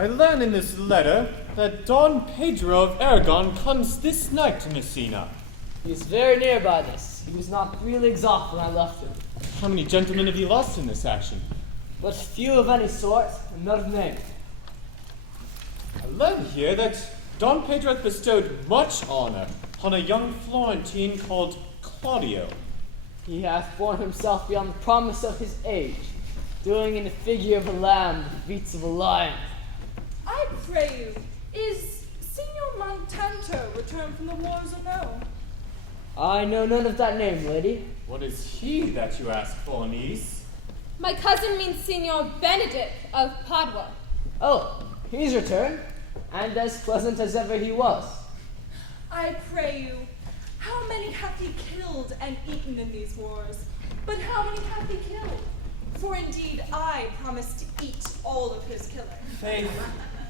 I learn in this letter that Don Pedro of Aragon comes this night to Messina. He is very near by this. He was not 3 leagues off when I left him. How many gentlemen have you lost in this action? But few of any sort, and none of name. I learn here that Don Pedro hath bestowed much honor on a young Florentine called Claudio. He hath borne himself beyond the promise of his age, doing in the figure of a lamb the feats of a lion. I pray you, is Signor Montanto returned from the wars or no? I know none of that name, lady. What is he that you ask for, niece? My cousin means Signor Benedict of Padua. Oh, he's returned, and as pleasant as ever he was. I pray you, how many hath he killed and eaten in these wars? But how many hath he killed? For indeed I promise to eat all of his killing. Faith,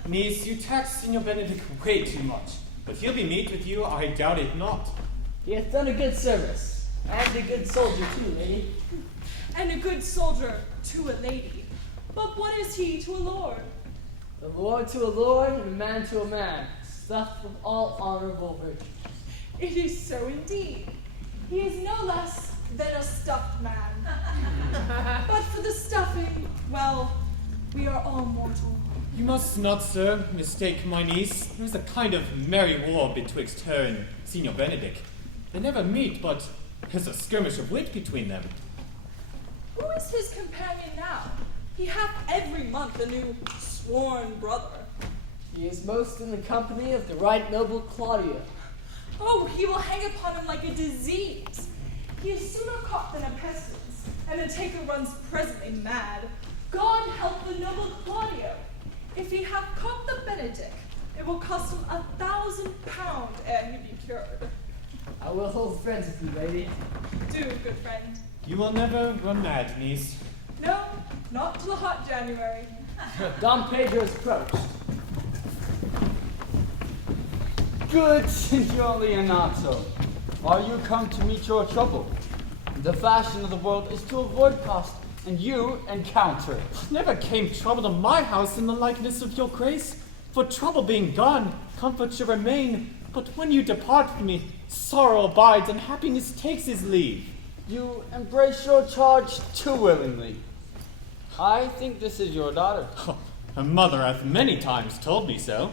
niece, you tax Signor Benedict way too much. But he'll be meet with you, I doubt it not. He hath done a good service, and a good soldier too, lady. And a good soldier to a lady. But what is he to a lord? A lord to a lord, and a man to a man, stuffed with all honorable virtues. It is so indeed. He is no less than a stuffed man. But for the stuffing, well, we are all mortal. You must not, sir, mistake my niece. There is a kind of merry war betwixt her and Signor Benedict. They never meet, but there's a skirmish of wit between them. Who is his companion now? He hath every month a new sworn brother. He is most in the company of the right noble Claudio. Oh, he will hang upon him like a disease. He is sooner caught than a pestilence, and a taker runs presently mad. God help the noble Claudio. If he have caught the Benedict, it will cost him £1,000 ere he be cured. I will hold friends with you, lady. Do, good friend. You will never run mad, niece. No, not till the hot January. Don Pedro is approached. Good Signor Leonato, are you come to meet your trouble? The fashion of the world is to avoid cost, and you encounter it. Never came trouble to my house in the likeness of your grace. For trouble being gone, comfort should remain. But when you depart from me, sorrow abides and happiness takes his leave. You embrace your charge too willingly. I think this is your daughter. Her mother hath many times told me so.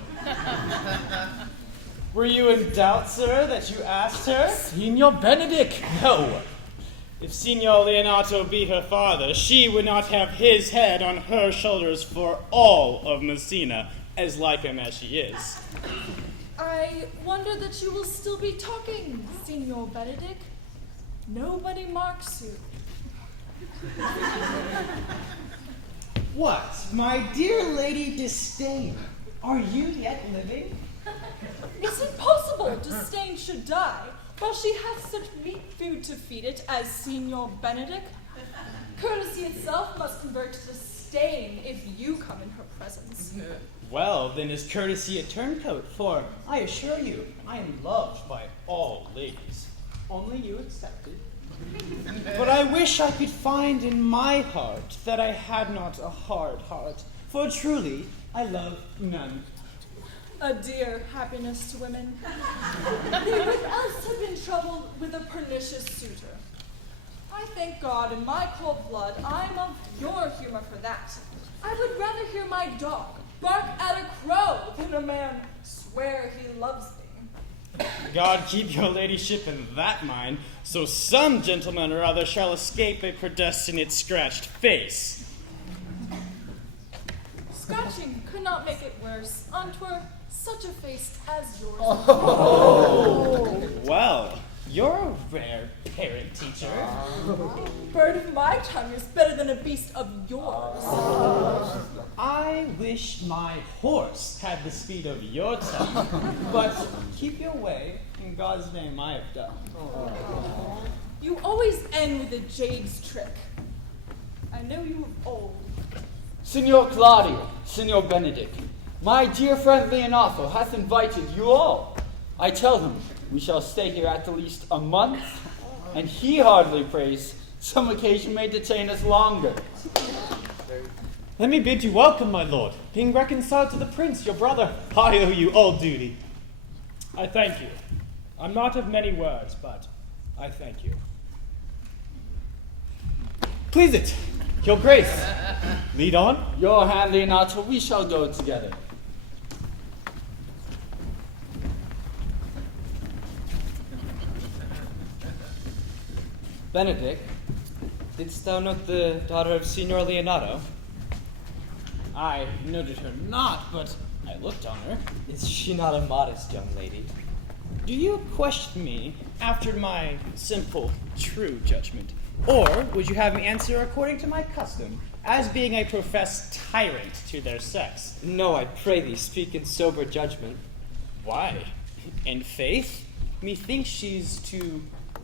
Were you in doubt, sir, that you asked her? Signor Benedict, no. If Signor Leonato be her father, she would not have his head on her shoulders for all of Messina, as like him as she is. I wonder that you will still be talking, Signor Benedict. Nobody marks you. What, my dear Lady Disdain, are you yet living? It's impossible Disdain should die, while she hath such meat food to feed it as Signor Benedict. Courtesy itself must convert to disdain if you come in her presence. Well, then is courtesy a turncoat, for I assure you, I am loved by all ladies, only you excepted. But I wish I could find in my heart that I had not a hard heart, for truly I love none. A dear happiness to women. They would else have been troubled with a pernicious suitor. I thank God in my cold blood I'm of your humor for that. I would rather hear my dog bark at a crow than a man swear he loves me. God keep your ladyship in that mind, so some gentleman or other shall escape a predestinate scratched face. Scratching could not make it worse, Antwer, such a face as yours. Oh. Well, you're a rare parent teacher. Bird of my tongue is better than a beast of yours. I wish my horse had the speed of your tongue, but keep your way. In God's name I have done. You always end with a jade's trick. I know you of old. Signor Claudio, Signor Benedict, my dear friend Leonato hath invited you all. I tell him we shall stay here at the least a month, and he hardly prays some occasion may detain us longer. Let me bid you welcome, my lord. Being reconciled to the prince, your brother, I owe you all duty. I thank you. I'm not of many words, but I thank you. Please it, your grace. Lead on. Your hand, Leonato, we shall go together. Benedict, didst thou note the daughter of Signor Leonato? I noted her not, but I looked on her. Is she not a modest young lady? Do you question me after my simple, true judgment? Or would you have me answer according to my custom, as being a professed tyrant to their sex? No, I pray thee, speak in sober judgment. Why? In faith, methinks she's too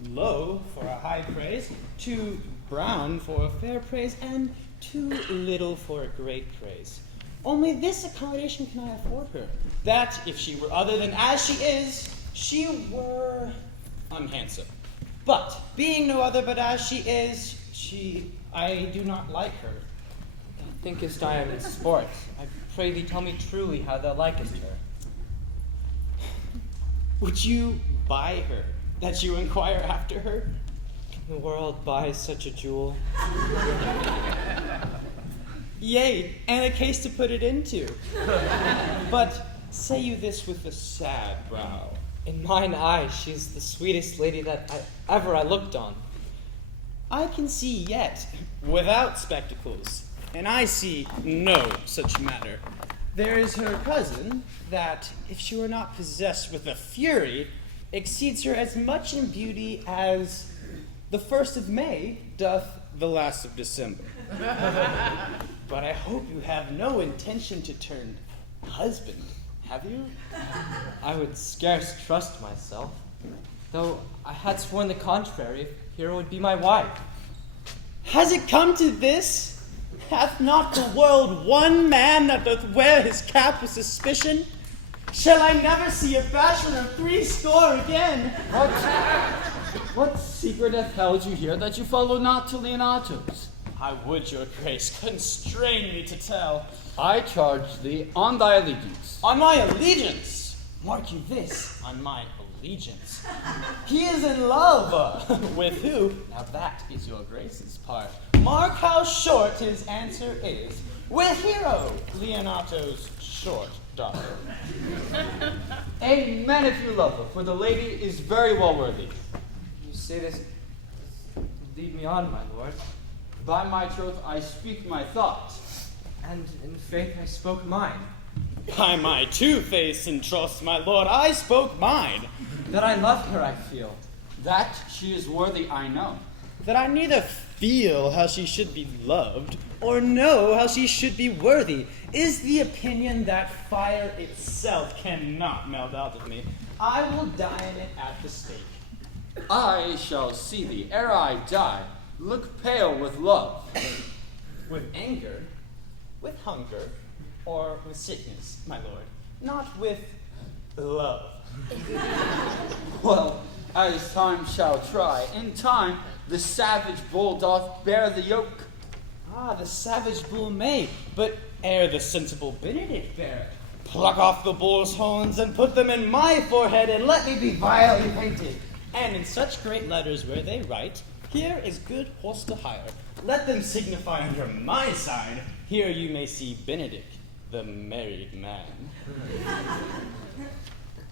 low for a high praise, too brown for a fair praise, and too little for a great praise. Only this accommodation can I afford her, that if she were other than as she is, she were unhandsome. But being no other but as she is, I do not like her. Thou thinkest I am in sport. I pray thee, tell me truly how thou likest her. Would you buy her, that you inquire after her? The world buys such a jewel. Yea, and a case to put it into. But say you this with a sad brow. In mine eye, she is the sweetest lady that ever I looked on. I can see yet, without spectacles, and I see no such matter. There is her cousin, that, if she were not possessed with a fury, exceeds her as much in beauty as the 1st of May doth the last of December. But I hope you have no intention to turn husband, have you? I would scarce trust myself, though I had sworn the contrary if Hero would be my wife. Has it come to this? Hath not the world one man that doth wear his cap with suspicion? Shall I never see a bachelor of 80 again? What secret hath held you here that you follow not to Leonato's? I would your grace constrain me to tell. I charge thee on thy allegiance. On my allegiance, mark you this, on my allegiance. He is in love with who? Now that is your grace's part. Mark how short his answer is. With Hero, Leonato's short daughter. Amen if you love her, for the lady is very well worthy. You say this to lead me on, my lord, By my troth I speak my thought. and in faith I spoke mine. By my two-face and trust, my lord, I spoke mine. That I love her, I feel. That she is worthy I know. That I neither feel how she should be loved or know how she should be worthy is the opinion that fire itself cannot melt out of me. I will die in it at the stake. I shall see thee ere I die. Look pale with love. With anger, with hunger, or with sickness, my lord, not with love. Well, as time shall try, in time the savage bull doth bear the yoke. Ah, the savage bull may, but ere the sensible Benedict bear it. Pluck off the bull's horns and put them in my forehead, and let me be vilely painted. And in such great letters where they write, here is good horse to hire. Let them signify under my sign. Here you may see Benedict, the married man.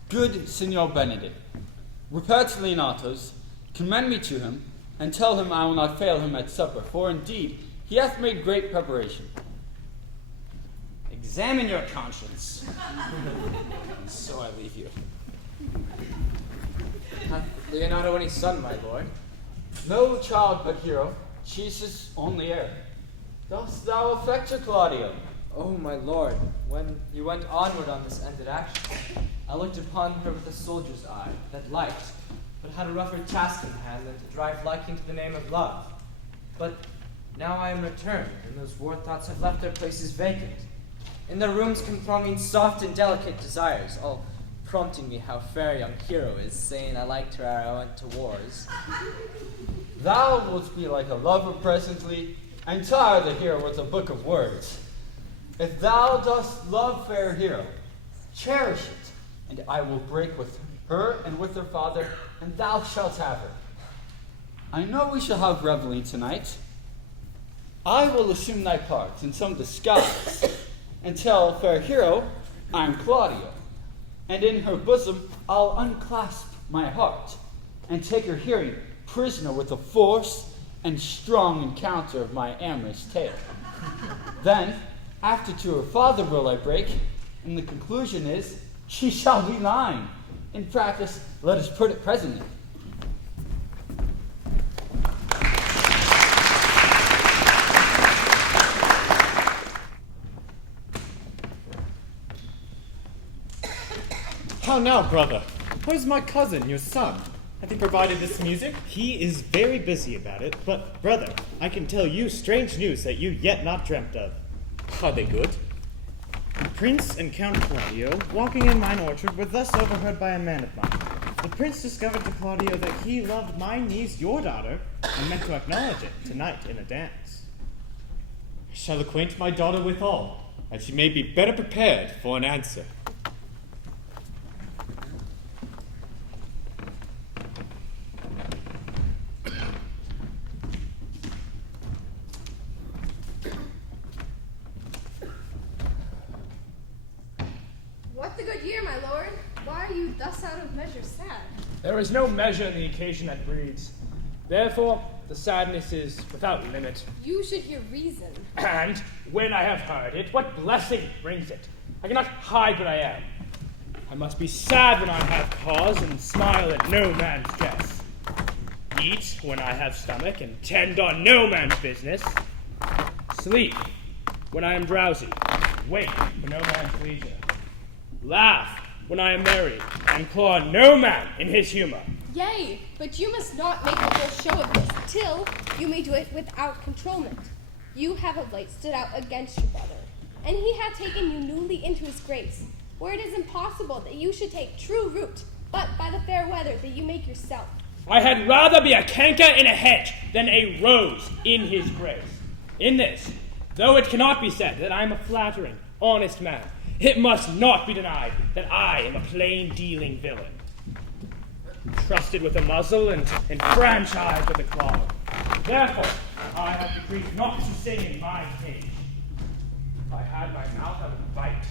Good Signor Benedict, repair to Leonato's, commend me to him, and tell him I will not fail him at supper, for indeed he hath made great preparation. Examine your conscience. And so I leave you. Hath Leonato any son, my lord? No child but Hero, she's his only heir. Dost thou affect her, Claudio? Oh, my lord, when you went onward on this ended action, I looked upon her with a soldier's eye that liked, but had a rougher task in hand than to drive liking to the name of love. But now I am returned, and those war thoughts have left their places vacant. In their rooms come thronging soft and delicate desires, all prompting me how fair young Hero is, saying I liked her ere I went to wars. Thou wilt be like a lover presently, and tire the hero with a book of words. If thou dost love fair hero, cherish it, and I will break with her and with her father, and thou shalt have her. I know we shall have revelry tonight. I will assume thy part in some disguise, and tell fair hero I'm Claudio, and in her bosom I'll unclasp my heart, and take her hearing prisoner with a force and strong encounter of my amorous tale. Then, after to her father will I break, and the conclusion is, she shall be thine. In practice, let us put it presently. How now, brother? Where's my cousin, your son? Have you provided this music? He is very busy about it, but, brother, I can tell you strange news that you yet not dreamt of. Are they good? Prince and Count Claudio, walking in mine orchard, were thus overheard by a man of mine. The prince discovered to Claudio that he loved my niece, your daughter, and meant to acknowledge it tonight in a dance. I shall acquaint my daughter with all, that she may be better prepared for an answer. What the good year, my lord? Why are you thus out of measure sad? There is no measure in the occasion that breeds. Therefore, the sadness is without limit. You should hear reason. And when I have heard it, what blessing brings it? I cannot hide what I am. I must be sad when I have cause and smile at no man's jest. Eat when I have stomach and tend on no man's business. Sleep when I am drowsy. Wake for no man's leisure. Laugh when I am merry, and claw no man in his humor. Yea, but you must not make a whole show of this, till you may do it without controlment. You have of late stood out against your brother, and he hath taken you newly into his grace, where it is impossible that you should take true root, but by the fair weather that you make yourself. I had rather be a canker in a hedge than a rose in his grace. In this, though it cannot be said that I am a flattering, honest man, it must not be denied that I am a plain-dealing villain, trusted with a muzzle and enfranchised with a claw. Therefore, I have decreed not to sing in my cage. If I had my mouth, I would bite.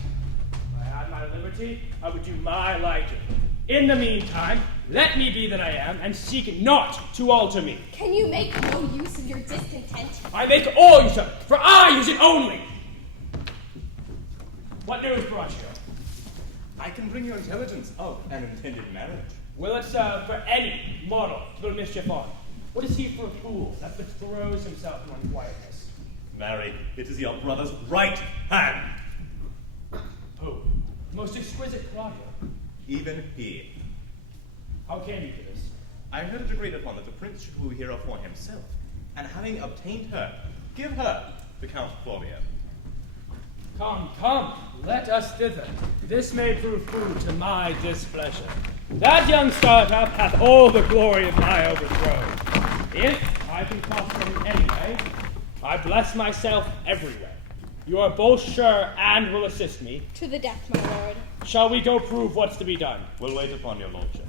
If I had my liberty, I would do my liking. In the meantime, let me be that I am, and seek not to alter me. Can you make no use of your discontent? I make all use of it, for I use it only. What news brought you? I can bring you intelligence of an intended marriage. Will it serve for any mortal to build mischief on? What is he for a fool that throws himself in unquietness? Marry, it is your brother's right hand. Who? The most exquisite Claudio. Even he. How came you to this? I heard it agreed upon that the prince should woo hero for himself, and having obtained her, give her the Count Claudio. Come, come, let us thither. This may prove food to my displeasure. That young startup hath all the glory of my overthrow. If I can foster him anyway, I bless myself everywhere. You are both sure and will assist me. To the death, my lord. Shall we go prove what's to be done? We'll wait upon your lordship.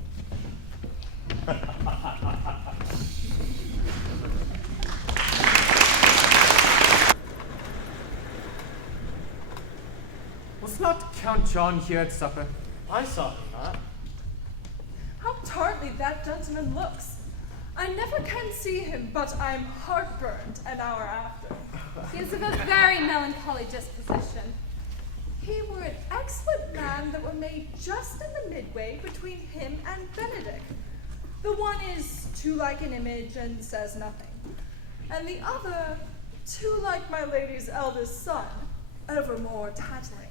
Was not Count John here at supper? I saw him not. How tartly that gentleman looks. I never can see him, but I am heartburned an hour after. He is of a very melancholy disposition. He were an excellent man that were made just in the midway between him and Benedict. The one is too like an image and says nothing, and the other too like my lady's eldest son, ever more tattling.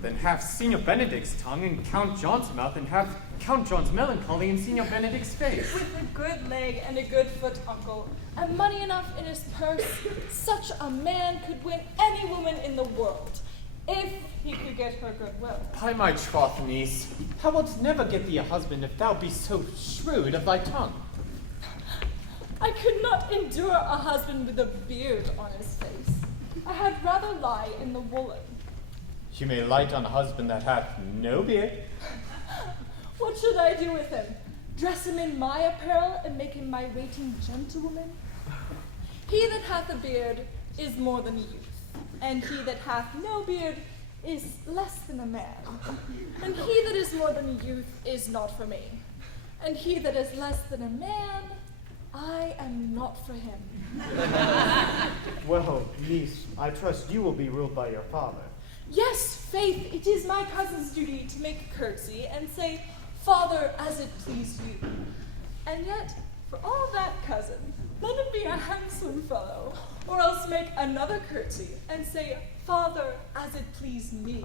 Then have Signor Benedict's tongue in Count John's mouth, and have Count John's melancholy in Signor Benedict's face. With a good leg and a good foot, uncle, and money enough in his purse, such a man could win any woman in the world, if he could get her goodwill. By my troth, niece, thou wilt never get thee a husband if thou be so shrewd of thy tongue. I could not endure a husband with a beard on his face. I had rather lie in the woolen. You may light on a husband that hath no beard. What should I do with him? Dress him in my apparel and make him my waiting gentlewoman? He that hath a beard is more than a youth, and he that hath no beard is less than a man. And he that is more than a youth is not for me. And he that is less than a man, I am not for him. Well, niece, I trust you will be ruled by your father. Yes, faith, it is my cousin's duty to make a curtsy and say, Father, as it please you. And yet, for all that, cousin, let him be a handsome fellow, or else make another curtsy and say, Father, as it please me.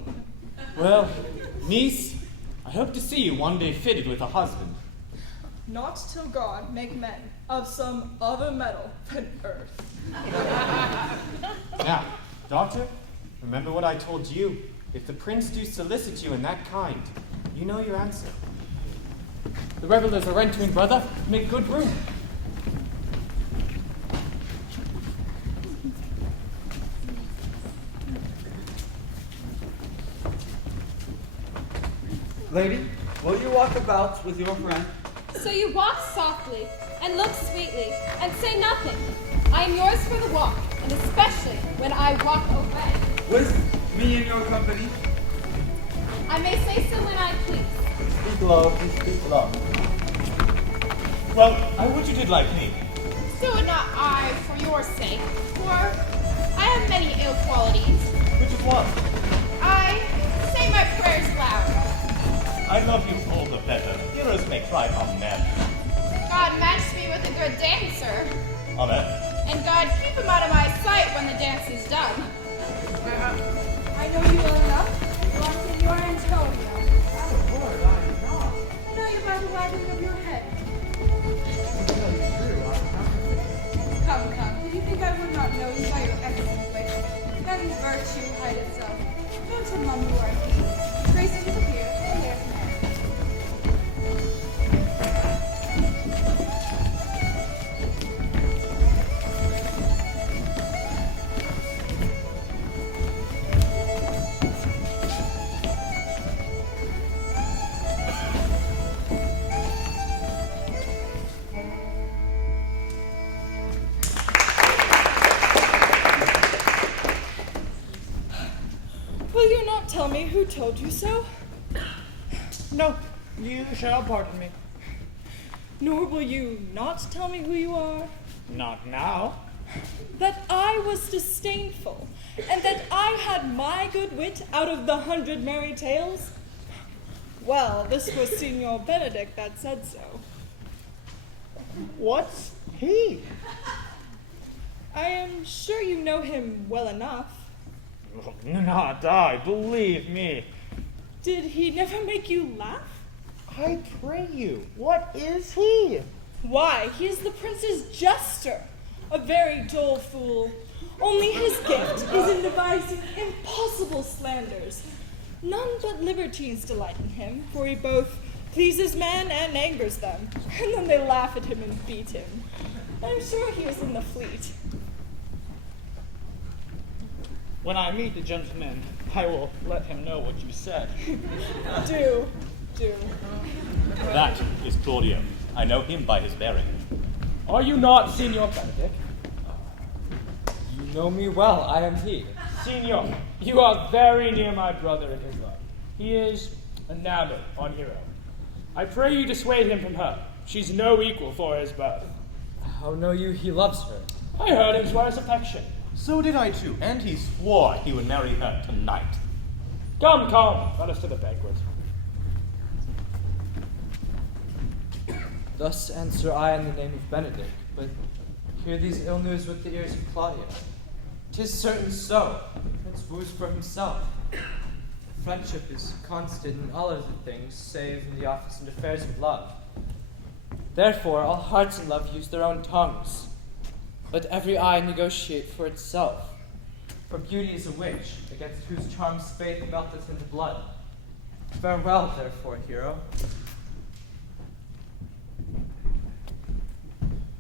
Well, niece, I hope to see you one day fitted with a husband. Not till God make men of some other metal than earth. Now, doctor, remember what I told you. If the prince do solicit you in that kind, you know your answer. The revelers are entering, brother. Make good room. Lady, will you walk about with your friend? So you walk softly, and look sweetly, and say nothing. I am yours for the walk, and especially when I walk away. With me in your company? I may say so when I please. Speak low, please speak low. Well, I would you did like me. So would not I for your sake, for I have many ill qualities. Which is what? I say my prayers loud. I love you all the better. Heroes may cry amen. God matched me with a good dancer, Amen. and God keep him out of my sight when the dance is done. I know you well enough. Well, Senor Antonio. Oh, Lord, I am not. I know you by the wagging of your head. To tell you true, I am not. Come. Did you think I would not know you by your excellent wit? That is virtue hide itself. Don't tell Mum you are a thief. Grace is disappeared, and there's an end. Will you not tell me who told you so? No, you shall pardon me. Nor will you not tell me who you are? Not now. That I was disdainful, and that I had my good wit out of the 100 merry tales? Well, this was Signor Benedict that said so. What's he? I am sure you know him well enough. Not I, believe me. Did he never make you laugh? I pray you, what is he? Why, he is the prince's jester, a very dull fool. Only his gift is in devising impossible slanders. None but libertines delight in him, for he both pleases men and angers them, and then they laugh at him and beat him. I'm sure he is in the fleet. When I meet the gentleman, I will let him know what you said. Do. That is Claudio. I know him by his bearing. Are you not Signor Benedict? You know me well, I am he. Signor, you are very near my brother in his love. He is enamored on Hero. I pray you dissuade him from her. She's no equal for his birth. How know you he loves her? I heard him swear his affection. So did I too, and he swore he would marry her tonight. Come, let us to the banquet. Thus answer I in the name of Benedict, but hear these ill news with the ears of Claudio. 'Tis certain so, the prince woos for himself. Friendship is constant in all other things, save in the office and affairs of love. Therefore, all hearts in love use their own tongues. Let every eye negotiate for itself. For beauty is a witch, against whose charms faith melteth into blood. Farewell, therefore, hero.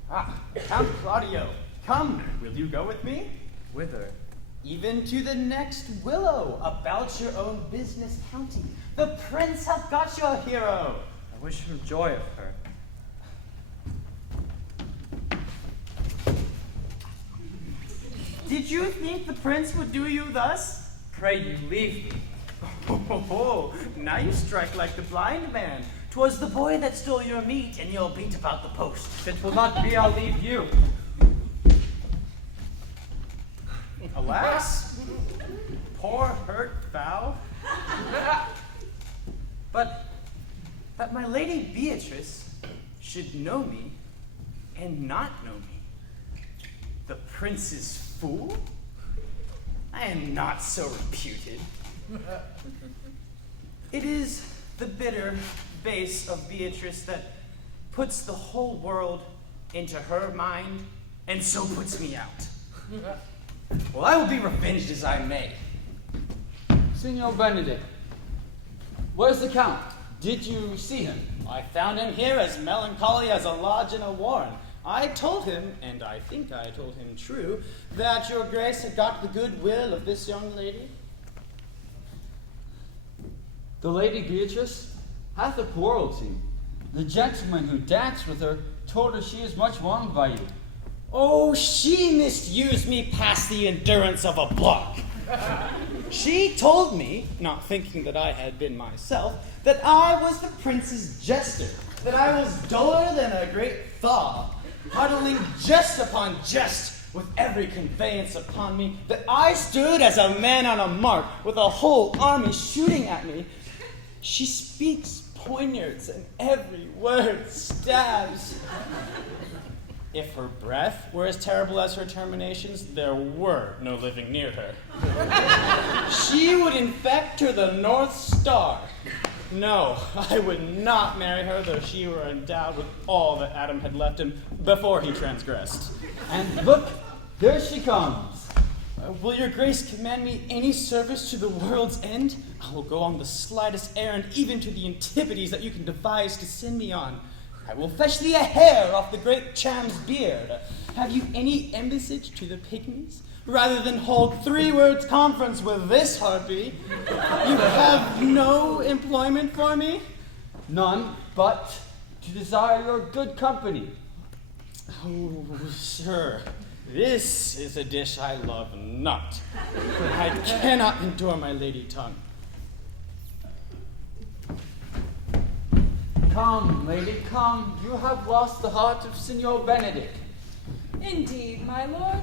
Ah, Count Claudio, come, will you go with me? Whither? even to the next willow, about your own business county. The prince hath got your hero. I wish him joy of her. Did you think the prince would do you thus? Pray you leave me. Oh, now you strike like the blind man. 'Twas the boy that stole your meat, and you'll beat about the post. If it will not be, I'll leave you. Alas, poor hurt fowl. But that my lady Beatrice should know me and not know me. The prince's fool? I am not so reputed. It is the bitter base of Beatrice that puts the whole world into her mind and so puts me out. Well, I will be revenged as I may. Signor Benedict, where's the Count? Did you see him? I found him here as melancholy as a lodge in a warren. I told him, and I think I told him true, that your grace had got the goodwill of this young lady. The Lady Beatrice hath a quarrel to you. The gentleman who danced with her told her she is much wronged by you. Oh, she misused me past the endurance of a block. She told me, not thinking that I had been myself, that I was the prince's jester, that I was duller than a great thaw, huddling jest upon jest with every conveyance upon me, that I stood as a man on a mark with a whole army shooting at me. She speaks poignards and every word stabs. If her breath were as terrible as her terminations, there were no living near her. She would infect her the North Star. No, I would not marry her, though she were endowed with all that Adam had left him before he transgressed. And look, there she comes. Will your grace command me any service to the world's end? I will go on the slightest errand, even to the antipodes that you can devise to send me on. I will fetch thee a hair off the great Cham's beard. Have you any embassage to the pygmies? Rather than hold 3 words conference with this harpy, you have no employment for me? None, but to desire your good company. Oh, sir, this is a dish I love not. I cannot endure my lady tongue. Come, lady, come. You have lost the heart of Signor Benedict. Indeed, my lord.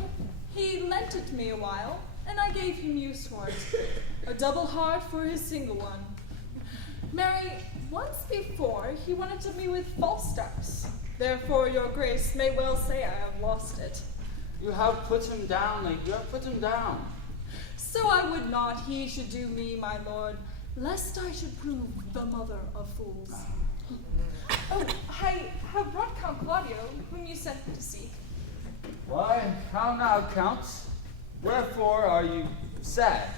He lent it me a while, and I gave him use for it. A double heart for his single one. Marry, once before he wanted to me with Falstaffs. Therefore your grace may well say I have lost it. You have put him down, lady. You have put him down. So I would not he should do me, my lord, lest I should prove the mother of fools. Oh, I have brought Count Claudio, whom you sent me to seek. Why, how now, Count? Wherefore are you sad?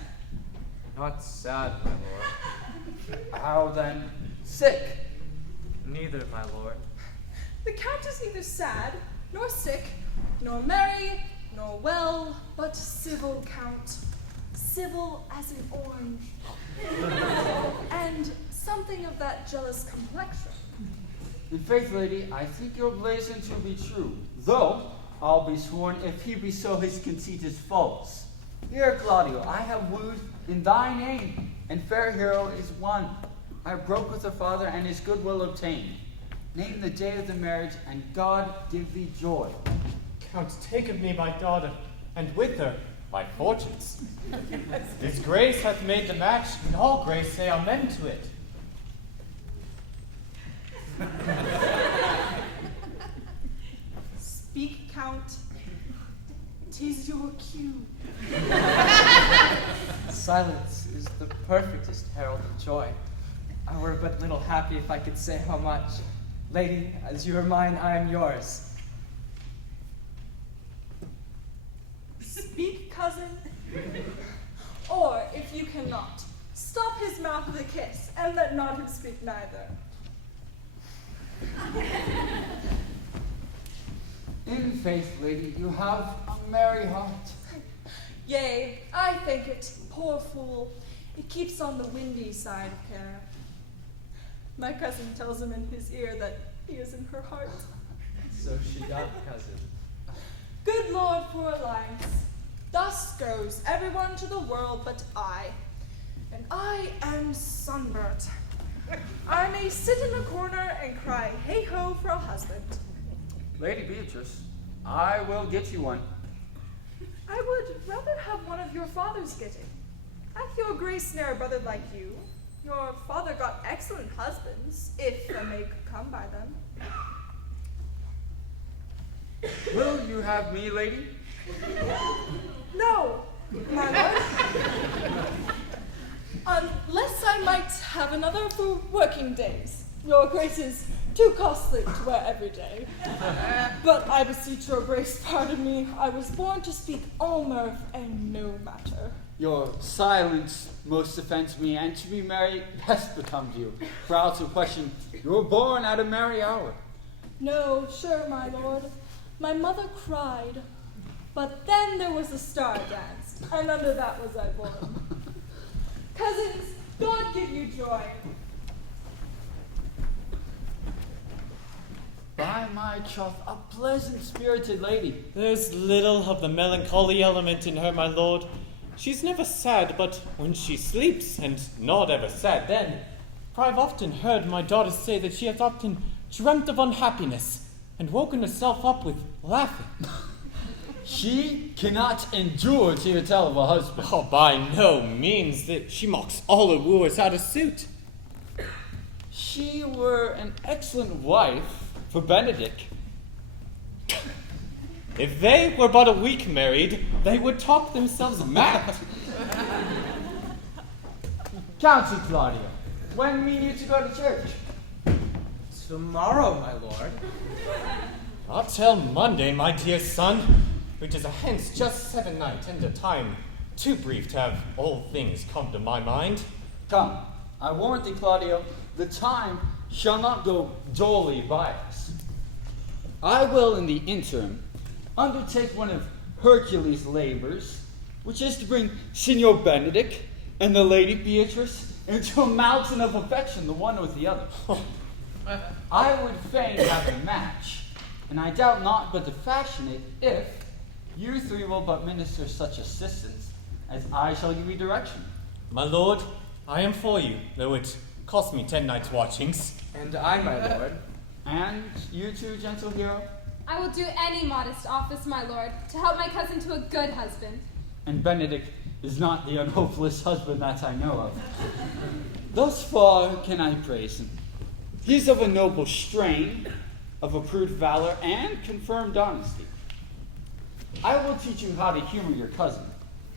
Not sad, my lord. How then sick? Neither, my lord. The Count is neither sad, nor sick, nor merry, nor well, but civil, Count. Civil as an orange. And something of that jealous complexion. In faith, lady, I think your blazon to be true, though I'll be sworn if he be so his conceit is false. Here, Claudio, I have wooed in thy name, and fair hero is won. I broke with her father, and his goodwill obtained. Name the day of the marriage, and God give thee joy. Count, take of me my daughter, and with her my fortunes. His grace hath made the match, and all grace say amen to it. Speak, Count. 'Tis your cue. Silence is the perfectest herald of joy. I were but little happy if I could say how much. Lady, as you are mine, I am yours. Speak, cousin. Or, if you cannot, stop his mouth with a kiss, and let not him speak neither. In faith, lady, you have a merry heart. Yea, I think it, poor fool. It keeps on the windy side of care. My cousin tells him in his ear that he is in her heart. So she doth, cousin. Good Lord for alliance. Thus goes everyone to the world but I. And I am sunburnt. I may sit in a corner and cry hey-ho for a husband. Lady Beatrice, I will get you one. I would rather have one of your father's getting. Hath your grace ne'er a brother like you? Your father got excellent husbands, if a may come by them. Will you have me, lady? No, my lord. Unless I might have another for working days. Your grace is too costly to wear every day. But I beseech your grace, pardon me. I was born to speak all mirth and no matter. Your silence most offends me, and to be merry best becomes you. For I'll to question, you were born at a merry hour. No, sure, my lord. My mother cried, but then there was a star danced, and under that was I born. Cousins, God give you joy. By my troth, a pleasant-spirited lady. There's little of the melancholy element in her, my lord. She's never sad but when she sleeps, and not ever sad then. For I've often heard my daughter say that she hath often dreamt of unhappiness, and woken herself up with laughing. She cannot endure to hear tell of a husband. Oh, by no means. That she mocks all her wooers out of suit. She were an excellent wife for Benedict. If they were but a week married, they would talk themselves mad. Counsel Claudio, when mean you to go to church? Tomorrow, my lord. Not till Monday, my dear son, which is a hence just 7 night and a time too brief to have all things come to my mind. Come, I warrant thee, Claudio, the time shall not go dully by us. I will, in the interim, undertake one of Hercules' labors, which is to bring Signor Benedict and the Lady Beatrice into a mountain of affection, the one with the other. I would fain have a match, and I doubt not but to fashion it if you three will but minister such assistance as I shall give you direction. My lord, I am for you, though it cost me 10 nights' watchings. And I, my lord. And you too, gentle hero? I will do any modest office, my lord, to help my cousin to a good husband. And Benedict is not the unhopeless husband that I know of. Thus far can I praise him. He is of a noble strain, of approved valor, and confirmed honesty. I will teach you how to humor your cousin,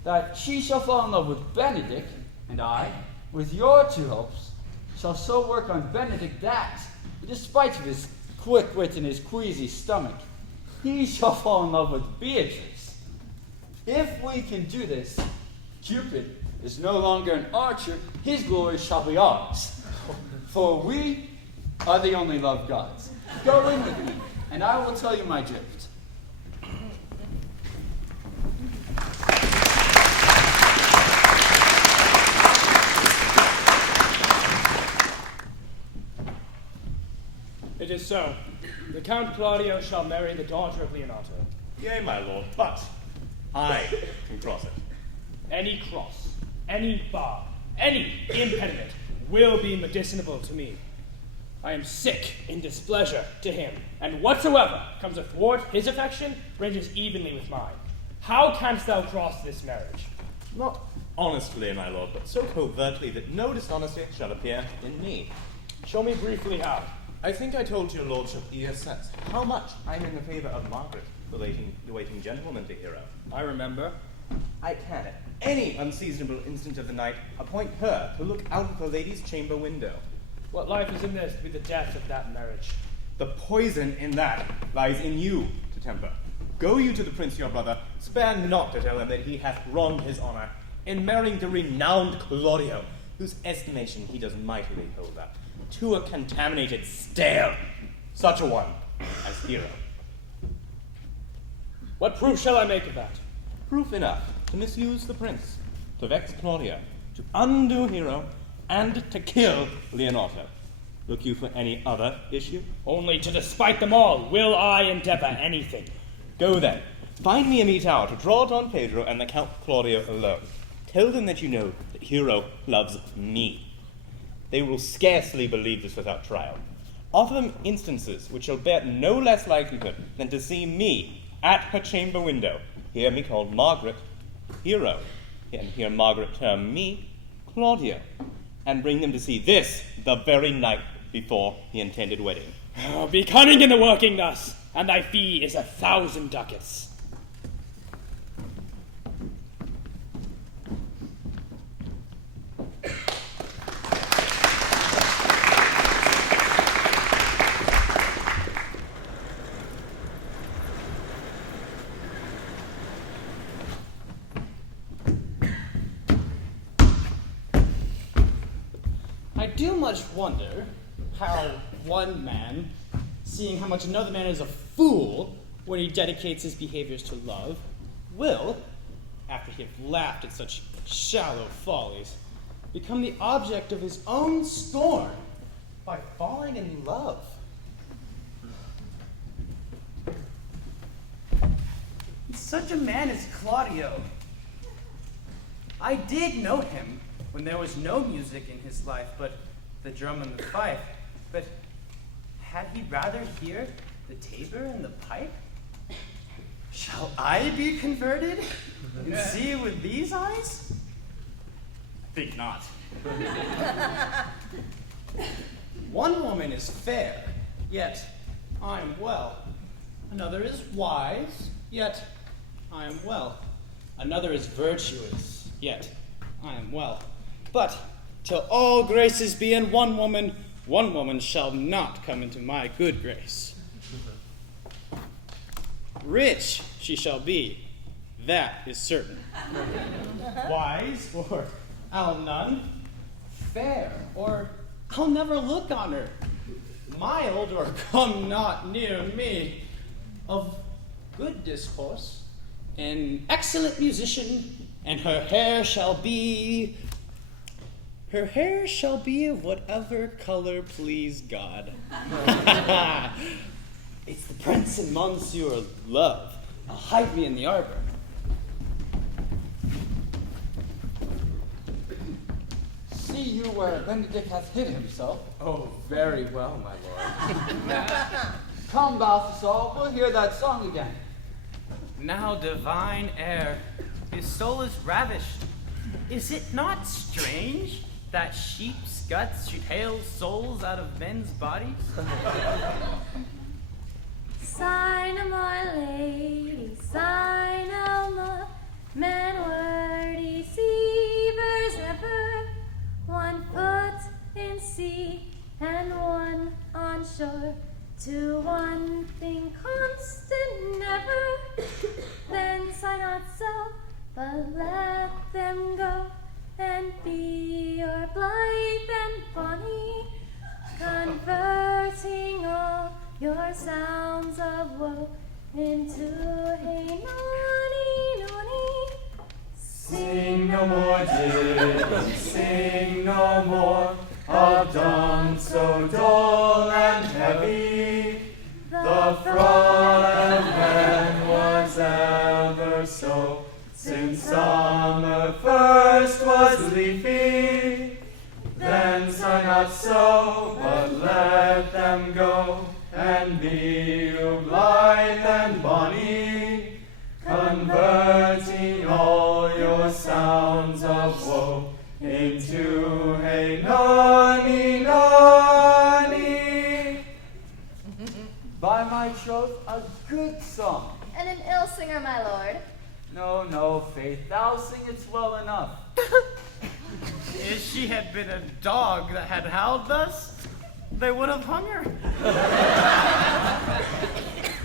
that she shall fall in love with Benedict, and I, with your two helps, shall so work on Benedict that, despite of his quick wit and his queasy stomach, he shall fall in love with Beatrice. If we can do this, Cupid is no longer an archer, his glory shall be ours. For we are the only loved gods. Go in with me, and I will tell you my drift. It is so. The Count Claudio shall marry the daughter of Leonato. Yea, my lord, but I can cross it. Any cross, any bar, any impediment will be medicinable to me. I am sick in displeasure to him, and whatsoever comes athwart his affection ranges evenly with mine. How canst thou cross this marriage? Not honestly, my lord, but so covertly that no dishonesty shall appear in me. Show me briefly how. I think I told your lordship ere since how much I am in the favour of Margaret, the waiting gentlewoman to hear of. I remember. I can, at any unseasonable instant of the night, appoint her to look out of the lady's chamber window. What life is in this to be the death of that marriage? The poison in that lies in you to temper. Go you to the prince your brother, spare not to tell him that he hath wronged his honour in marrying the renowned Claudio, whose estimation he does mightily hold up, to a contaminated stale, such a one as hero. What proof shall I make of that? Proof enough. to misuse the prince, to vex Claudio, to undo Hero, and to kill Leonato. Look you for any other issue? Only to despite them all will I endeavor anything. Go then. Find me a meet hour to draw Don Pedro and the Count Claudio alone. Tell them that you know that Hero loves me. They will scarcely believe this without trial. Offer them instances which shall bear no less likelihood than to see me at her chamber window, hear me called Margaret, Hero, and hear Margaret term me, Claudio, and bring them to see this the very night before the intended wedding. Oh, be cunning in the working thus, and thy fee is 1,000 ducats. I do much wonder how one man, seeing how much another man is a fool when he dedicates his behaviors to love, will, after he have laughed at such shallow follies, become the object of his own scorn by falling in love. Such a man as Claudio. I did know him when there was no music in his life but the drum and the fife. But had he rather hear the tabor and the pipe? Shall I be converted and see with these eyes? Think not. One woman is fair, yet I am well. Another is wise, yet I am well. Another is virtuous, yet I am well. But till all graces be in one woman shall not come into my good grace. Rich she shall be, that is certain. Wise, or I'll none. Fair, or I'll never look on her. Mild, or come not near me. Of good discourse, an excellent musician, and her hair shall be of whatever color please God. It's the Prince and Monsieur Love. I'll hide me in the arbor. See you where Benedict hath hid himself. Oh, very well, my lord. Come, Balthasar, we'll hear that song again. Now divine air, his soul is ravished. Is it not strange that sheep's guts should hail souls out of men's bodies? Sigh no more, lady, sigh no more. Men were deceivers ever. 1 foot in sea and 1 on shore. To one thing constant never. Then sigh not so, but let them go. And be your blithe and bonny, converting all your sounds of woe into hey nonny nonny. Sing no more, dear, sing no more of dawn so dull and heavy. The fraud of man was ever so, since summer first was leafy. Then sigh not so, but let them go, and be you blithe and bonny, converting all your sounds of woe into hey nonny nonny. By my troth, a good song. And an ill singer, my lord. No, no, Faith, thou singest well enough. If she had been a dog that had howled thus, they would have hung her.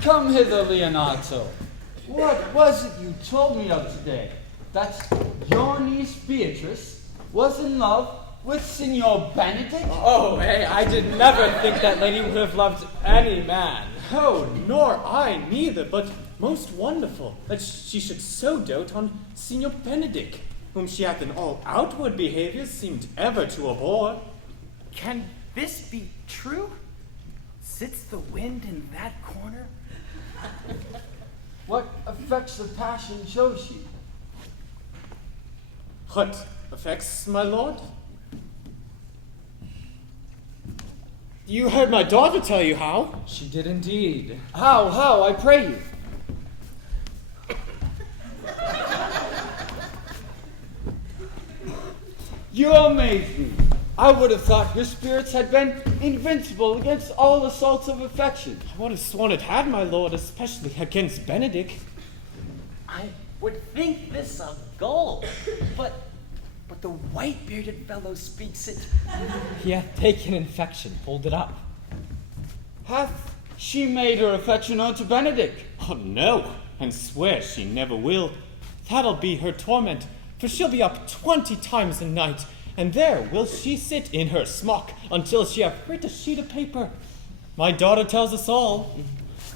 Come hither, Leonato. What was it you told me of today? That your niece Beatrice was in love with Signor Benedict? Oh, hey, I did never think that lady would have loved any man. No, nor I neither, but most wonderful that she should so dote on Signor Benedick, whom she hath in all outward behaviors seemed ever to abhor. Can this be true? Sits the wind in that corner? What affects of passion shows she? What affects, my lord? You heard my daughter tell you how. She did indeed. How, I pray you? You amaze me. I would have thought your spirits had been invincible against all assaults of affection. I would have sworn it had, my lord, especially against Benedick. I would think this a gull, but the white-bearded fellow speaks it. He hath taken infection. Hold it up. Hath she made her affection known to Benedick? Oh, no, and swears she never will. That'll be her torment, for she'll be up 20 times a night, and there will she sit in her smock until she have writ a sheet of paper. My daughter tells us all.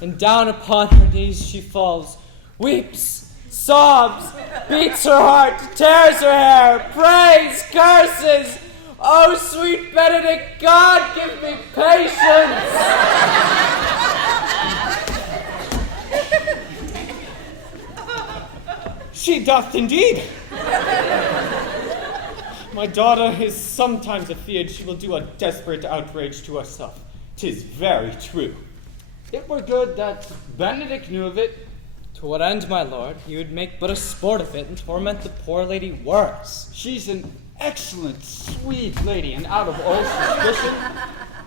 And down upon her knees she falls, weeps, sobs, beats her heart, tears her hair, prays, curses. Oh, sweet Benedict, God, give me patience. She doth indeed. My daughter is sometimes afeard she will do a desperate outrage to herself. 'Tis very true. It were good that Benedick knew of it. To what end, my lord? He would make but a sport of it and torment the poor lady worse. She's an excellent, sweet lady, and out of all suspicion,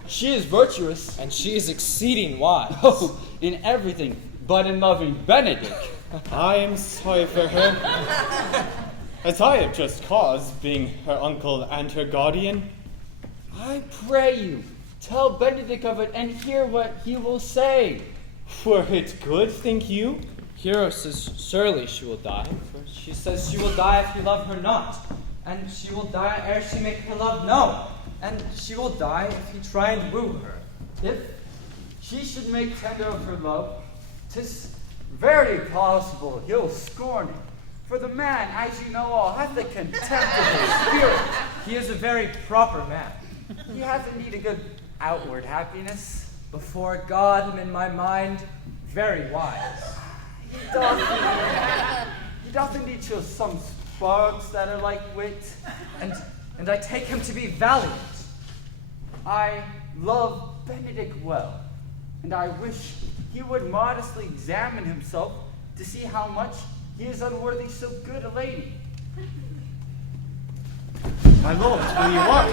she is virtuous. And she is exceeding wise. Oh, in everything, but in loving Benedick. I am sorry for her, as I have just cause, being her uncle and her guardian. I pray you, tell Benedick of it and hear what he will say. Were it good, think you? Hero says surely she will die, for she says she will die if he love her not, and she will die ere she make her love known, and she will die if he try and woo her. If she should make tender of her love, 'tis very possible he'll scorn it. For the man, as you know all, hath a contemptible spirit. He is a very proper man. He hath indeed a good outward happiness. Before God and in my mind, very wise. He doth indeed show some sparks that are like wit. And I take him to be valiant. I love Benedick well, and I wish he would modestly examine himself to see how much he is unworthy so good a lady. My lord, will you what?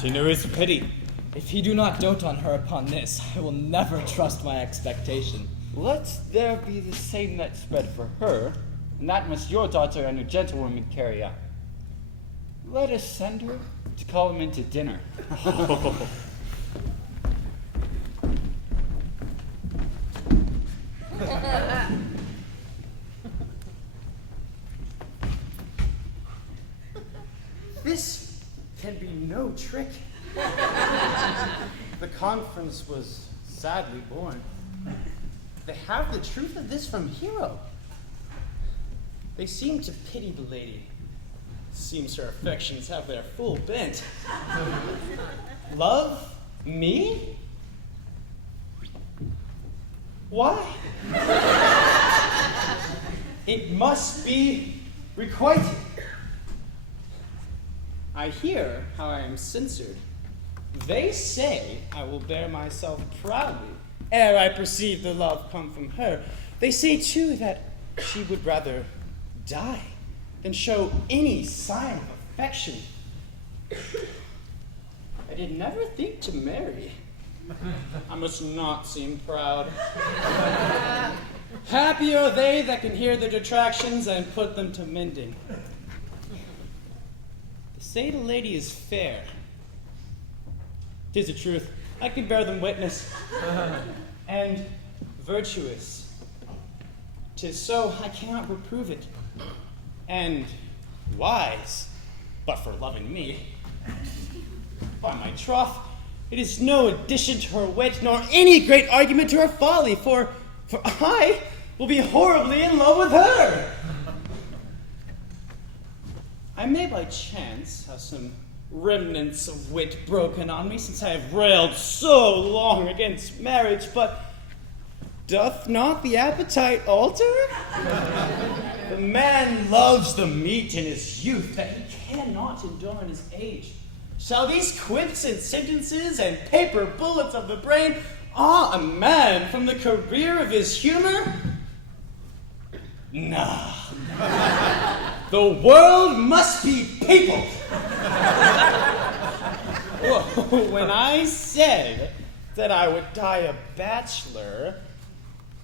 Dinner is pity. If he do not dote on her upon this, I will never trust my expectation. Let there be the same net spread for her, and that must your daughter and her gentlewoman carry out. Let us send her to call him in to dinner. This can be no trick. The conference was sadly born. They have the truth of this from Hero. They seem to pity the lady. Seems her affections have their full bent. Love me? Why? It must be requited. I hear how I am censored. They say I will bear myself proudly ere I perceive the love come from her. They say, too, that she would rather die than show any sign of affection. I did never think to marry. I must not seem proud. Happy are they that can hear their detractions and put them to mending. They say the lady is fair. 'Tis the truth. I can bear them witness. And virtuous. 'Tis so, I cannot reprove it. And wise, but for loving me. By my troth, It is no addition to her wit, nor any great argument to her folly, for I will be horribly in love with her. I may by chance have some remnants of wit broken on me, since I have railed so long against marriage, but doth not the appetite alter? The man loves the meat in his youth that he cannot endure in his age. Shall these quips and sentences and paper bullets of the brain awe a man from the career of his humor? Nah. The world must be peopled. Whoa, when I said that I would die a bachelor,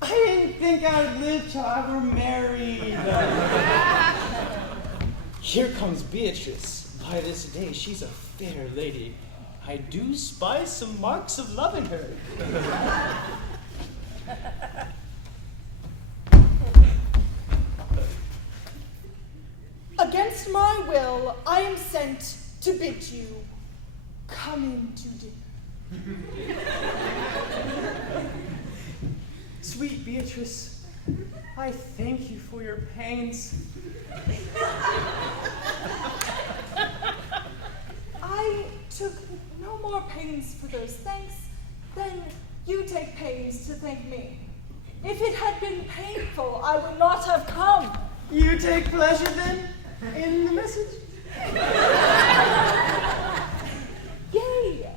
I didn't think I would live till I were married. Here comes Beatrice. By this day, she's a fair lady. I do spy some marks of love in her. Against my will, I am sent to bid you come in to dinner. Sweet Beatrice, I thank you for your pains. I took no more pains for those thanks than you take pains to thank me. If it had been painful, I would not have come. You take pleasure, then, in the message? Yea,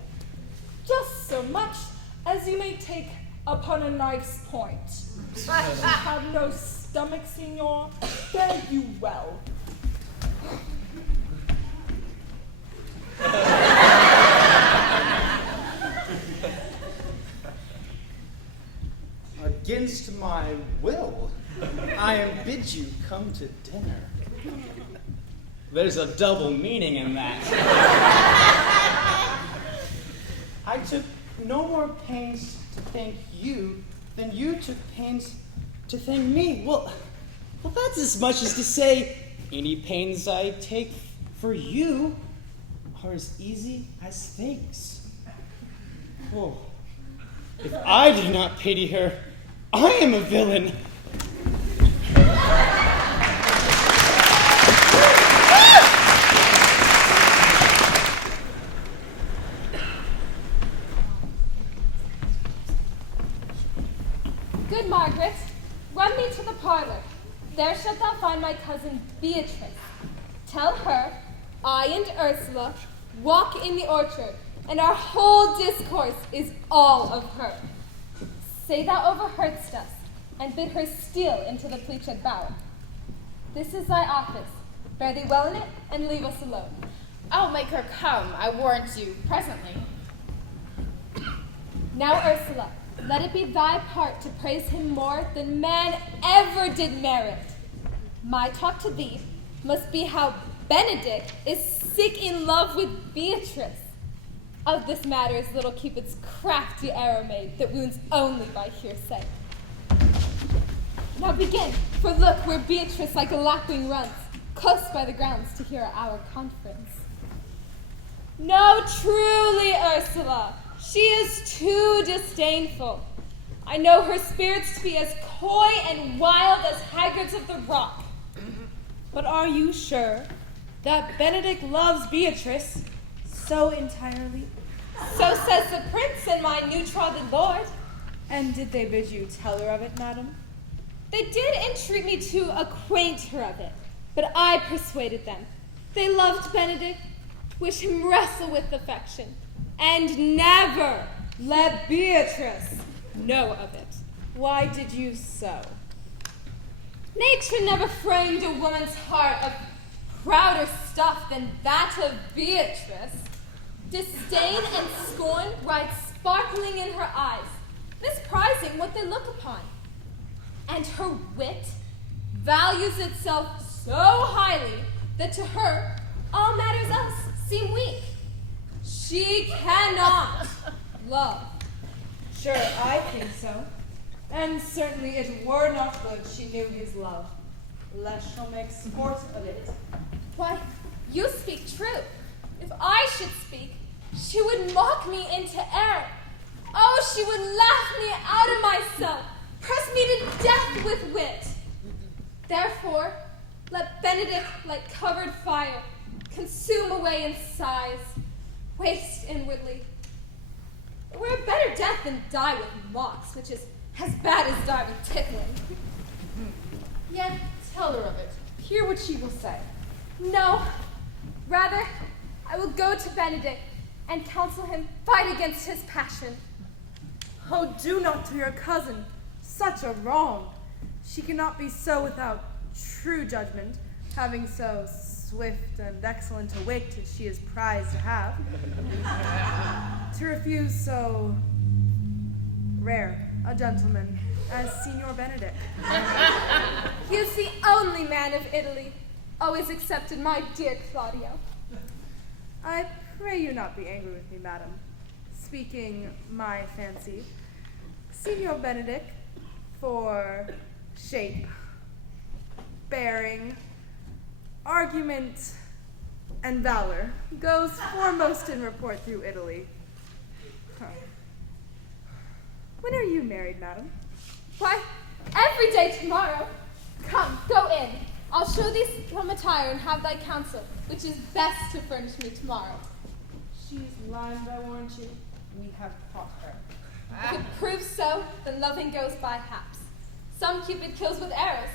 just so much as you may take upon a knife's point. You have no stomach, signor. Fare you well. Against my will, I am bid you come to dinner. There's a double meaning in that. I took no more pains to thank you than you took pains to thank me. Well, that's as much as to say any pains I take for you are as easy as thanks. Oh, if I do not pity her, I am a villain. Good Margaret, run me to the parlor. There shalt thou find my cousin Beatrice. Tell her I and Ursula walk in the orchard, and our whole discourse is all of her. Say thou overheardst us, and bid her steal into the pleached bower. This is thy office. Bear thee well in it, and leave us alone. I'll make her come, I warrant you, presently. Now, Ursula, let it be thy part to praise him more than man ever did merit. My talk to thee must be how Benedict is sick in love with Beatrice. Of this matter is little Cupid's crafty arrow made that wounds only by hearsay. Now begin, for look where Beatrice like a lapwing runs, close by the grounds to hear our conference. No, truly, Ursula, she is too disdainful. I know her spirits to be as coy and wild as haggards of the rock. But are you sure that Benedict loves Beatrice so entirely? So says the prince and my new-trodden lord. And did they bid you tell her of it, madam? They did entreat me to acquaint her of it, but I persuaded them. They loved Benedict, wish him wrestle with affection, and never let Beatrice know of it. Why did you so? Nature never framed a woman's heart of prouder stuff than that of Beatrice. Disdain and scorn ride sparkling in her eyes, misprizing what they look upon. And her wit values itself so highly that to her all matters else seem weak. She cannot love. Sure, I think so. And certainly it were not good she knew his love, lest she'll make sport of it. Why, you speak true. If I should speak, She would mock me into air. Oh, she would laugh me out of myself, press me to death with wit. Therefore, let Benedict, like covered fire, consume away in sighs, waste inwardly. It were a better death than die with mocks, which is as bad as die with tickling. Yet tell her of it. Hear what she will say. No, rather, I will go to Benedict and counsel him fight against his passion. Oh, do not to your cousin such a wrong. She cannot be so without true judgment, having so swift and excellent a wit as she is prized to have. To refuse so rare a gentleman as Signor Benedict. He is the only man of Italy always accepted my dear Claudio. I pray you not be angry with me, madam. Speaking my fancy, Signor Benedict, for shape, bearing, argument, and valor, goes foremost in report through Italy. Huh. When are you married, madam? Why, every day tomorrow. Come, go in. I'll show thee some attire and have thy counsel, which is best to furnish me tomorrow. She's lined, I warrant you. We have caught her. If it proves so, then loving goes by haps. Some Cupid kills with arrows,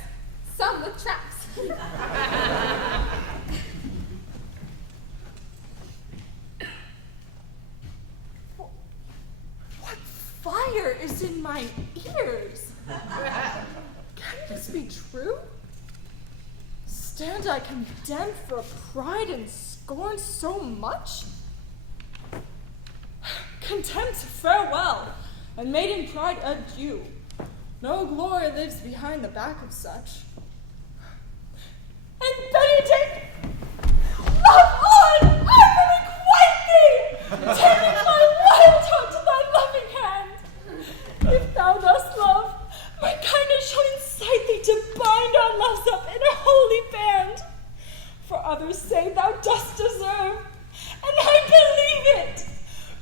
some with traps. What fire is in my ears? Can this be true? Stand I condemned for pride and scorn so much? Contempt, farewell, and maiden pride, adieu. No glory lives behind the back of such. And Benedict, love on! I will requite thee! Taking my wild tongue to thy loving hand. If thou dost love, my kindness shall incite thee to bind our loves up in a holy band. For others say thou dost deserve, and I believe it,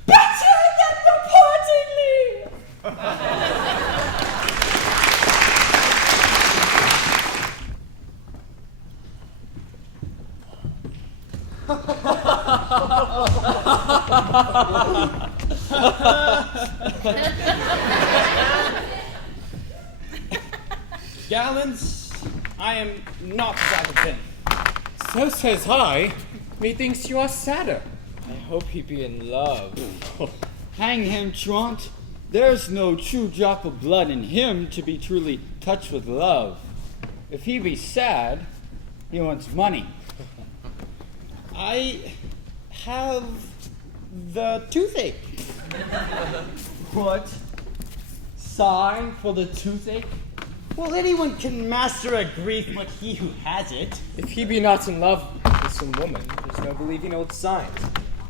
better than purportedly. Gallants, I am not that of him. So says I. Methinks you are sadder. I hope he be in love. Hang him, truant. There's no true drop of blood in him to be truly touched with love. If he be sad, he wants money. I have the toothache. What? Sigh for the toothache? Well, anyone can master a grief but he who has it. If he be not in love with some woman, there's no believing old signs.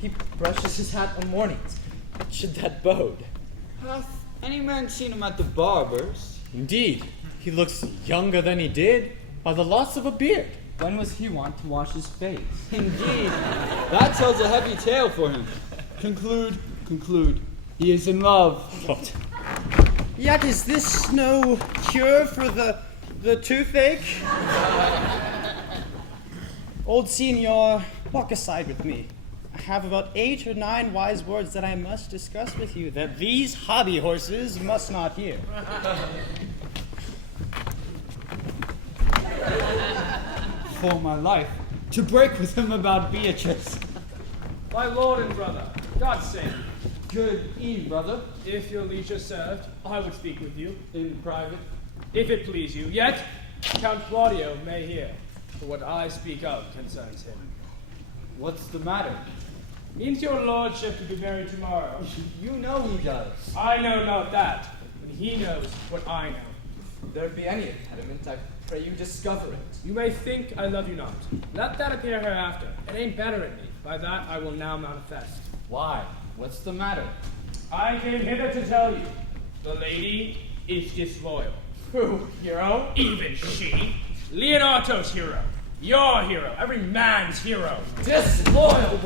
He brushes his hat on mornings. What should that bode? Hath any man seen him at the barber's? Indeed, he looks younger than he did by the loss of a beard. When was he wont to wash his face? Indeed, that tells a heavy tale for him. Conclude. He is in love. What? Yet is this no cure for the toothache? Old Signor, walk aside with me. I have about 8 or 9 wise words that I must discuss with you that these hobby horses must not hear. For my life, to break with him about Beatrice. My lord and brother, God's sake, Good evening, brother. if your leisure served, I would speak with you, In private. if it please you. Yet, Count Claudio may hear, for what I speak of concerns him. What's the matter? Means your lordship to be married tomorrow. You know he does. I know not that, but he knows what I know. If there be any impediment, I pray you discover it. You may think I love you not. Let that appear hereafter. It ain't better in me. By that I will now manifest. Why? What's the matter? I came hither to tell you, the lady is disloyal. Who, hero? Even she. Leonato's hero. Your hero. Every man's hero. Disloyal!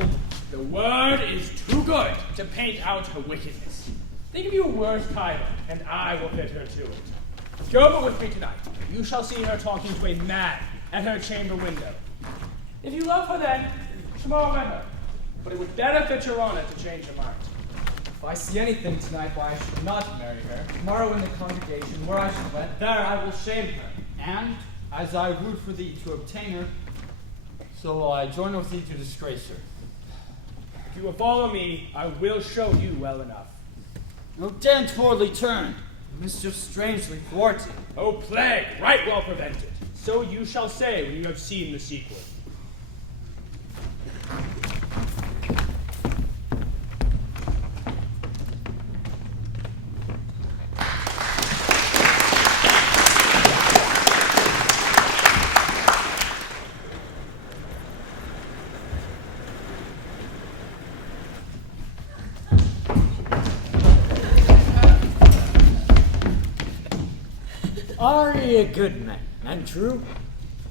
The word is too good to paint out her wickedness. Think of your worst Kyber, and I will fit her to it. Go but with me tonight. You shall see her talking to a man at her chamber window. If you love her then, tomorrow let her. But it would better fit your honor to change her mind. If I see anything tonight why I should not marry her, tomorrow in the congregation where I should wed, there I will shame her. And, as I root for thee to obtain her, so will I join with thee to disgrace her. If you will follow me, I will show you well enough. No damn poorly turned, mischief strangely thwarted. O plague, right well prevented. So you shall say when you have seen the sequel. Are ye a good man, and true?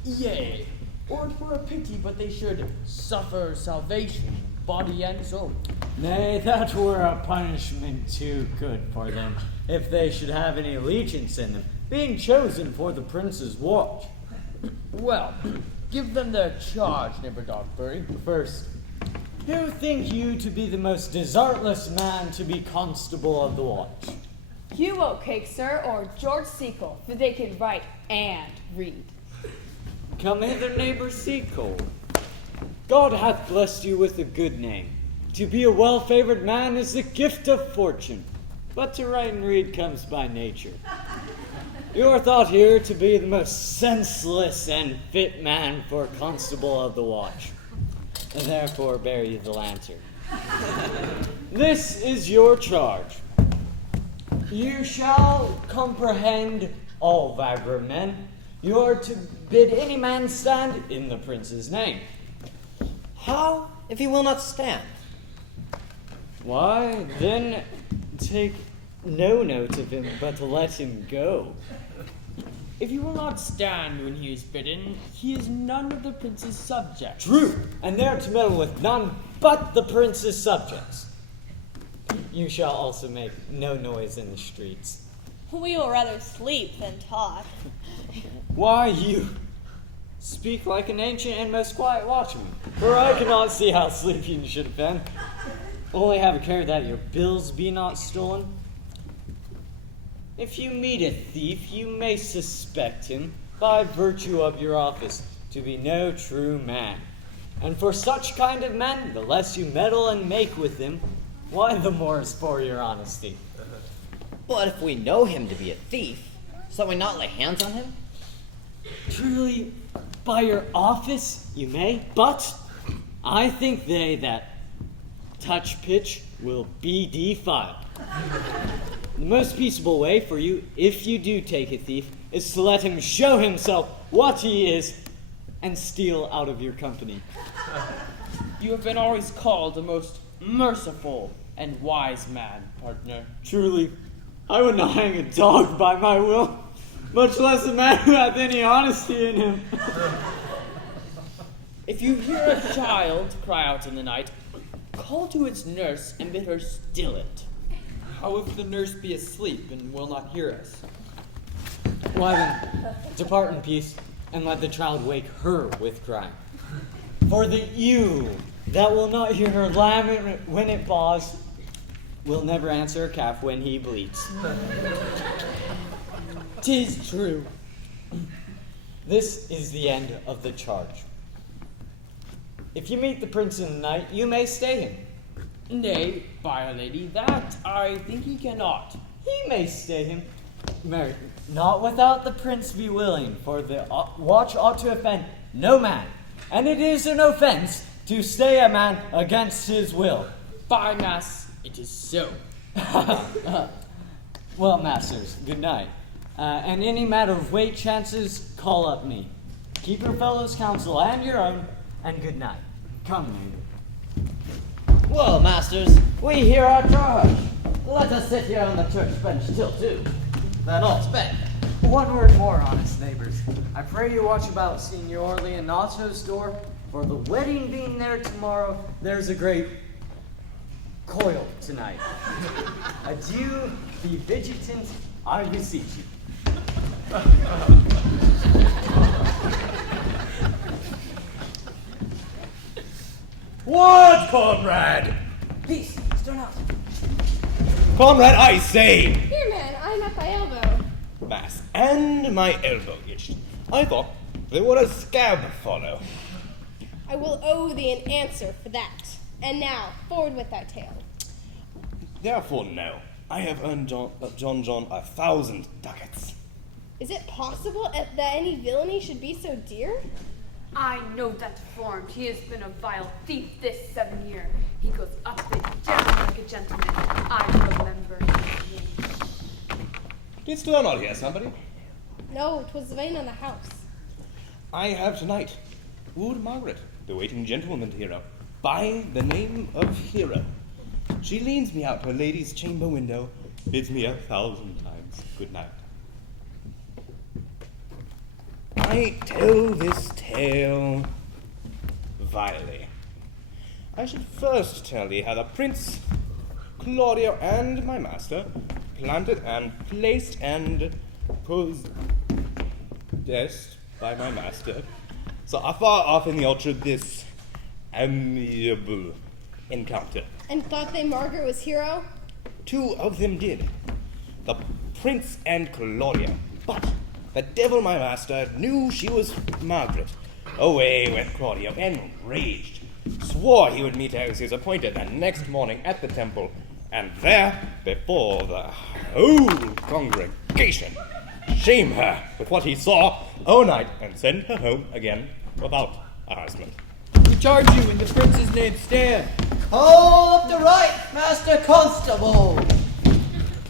Yea, or it were a pity, but they should suffer salvation, body and soul. Nay, that were a punishment too good for them, if they should have any allegiance in them, being chosen for the prince's watch. Well, give them their charge, neighbor Dogberry. First, who think you to be the most desertless man to be constable of the watch? Hugh Oatcake, sir, or George Seacole, for they can write and read. Come hither, neighbor Seacole. God hath blessed you with a good name. To be a well-favored man is the gift of fortune, but to write and read comes by nature. You are thought here to be the most senseless and fit man for constable of the watch, and therefore bear you the lantern. This is your charge. You shall comprehend all vagrant men. You are to bid any man stand in the prince's name. How if he will not stand? Why, then take no note of him, but let him go. If he will not stand when he is bidden, he is none of the prince's subjects. True, and they are to meddle with none but the prince's subjects. You shall also make no noise in the streets. We will rather sleep than talk. Why, you speak like an ancient and most quiet watchman, for I cannot see how sleepy you should have been. Only have a care that your bills be not stolen. If you meet a thief, you may suspect him, by virtue of your office, to be no true man. And for such kind of men, the less you meddle and make with him, why, the more is for your honesty. But if we know him to be a thief, shall we not lay hands on him? Truly, by your office you may, but I think they that touch pitch will be defiled. The most peaceable way for you, if you do take a thief, is to let him show himself what he is and steal out of your company. You have been always called the most merciful and wise man, partner. Truly, I would not hang a dog by my will, much less a man who hath any honesty in him. If you hear a child cry out in the night, call to its nurse and bid her still it. How if the nurse be asleep and will not hear us? Why then, depart in peace, and let the child wake her with crying. For the ewe that will not hear her lamb when it baws will never answer a calf when he bleats. 'Tis true. This is the end of the charge. If you meet the prince in the night, you may stay him. Nay, byre lady, that I think he cannot. He may stay him. Mary, not without the prince be willing, for the watch ought to offend no man, and it is an offense to stay a man against his will. By mass, it is so. Well, masters, good night. And any matter of weight chances, call up me. Keep your fellows' counsel and your own, and good night. Come, neighbor. Well, masters, we hear our charge. Let us sit here on the church bench till 2. Then all's bed. One word more, honest neighbors. I pray you watch about Signor Leonato's door, For the wedding being there tomorrow, there's a great coil tonight. Adieu, be vigilant, I beseech you. What, comrade? Peace, stir not. Comrade, I say! Here, man, I'm at thy elbow. Mass, and my elbow itched. I thought there would a scab follow. I will owe thee an answer for that. And now, forward with thy tale. Therefore, no. I have earned John 1,000 ducats. Is it possible that any villainy should be so dear? I know that formed. He has been a vile thief this 7 year. He goes up and down like a gentleman. I remember him. Didst thou not hear somebody? No, 'twas vain in the house. I have tonight wooed Margaret, the waiting gentlewoman hero, by the name of Hero. She leans me out her lady's chamber window, bids me 1,000 times good night. I tell this tale vilely. I should first tell thee how the Prince, Claudio, and my master planted and placed and possessed by my master, so afar off in the orchard this amiable encounter. And thought they Margaret was Hero? 2 of them did, the Prince and Claudia, but the devil my master knew she was Margaret. Away went Claudio, enraged, swore he would meet her as his appointed the next morning at the temple, and there, before the whole congregation, shame her with what he saw all night, and send her home again without a husband. We charge you in the prince's name, stand. Call up the right, Master Constable.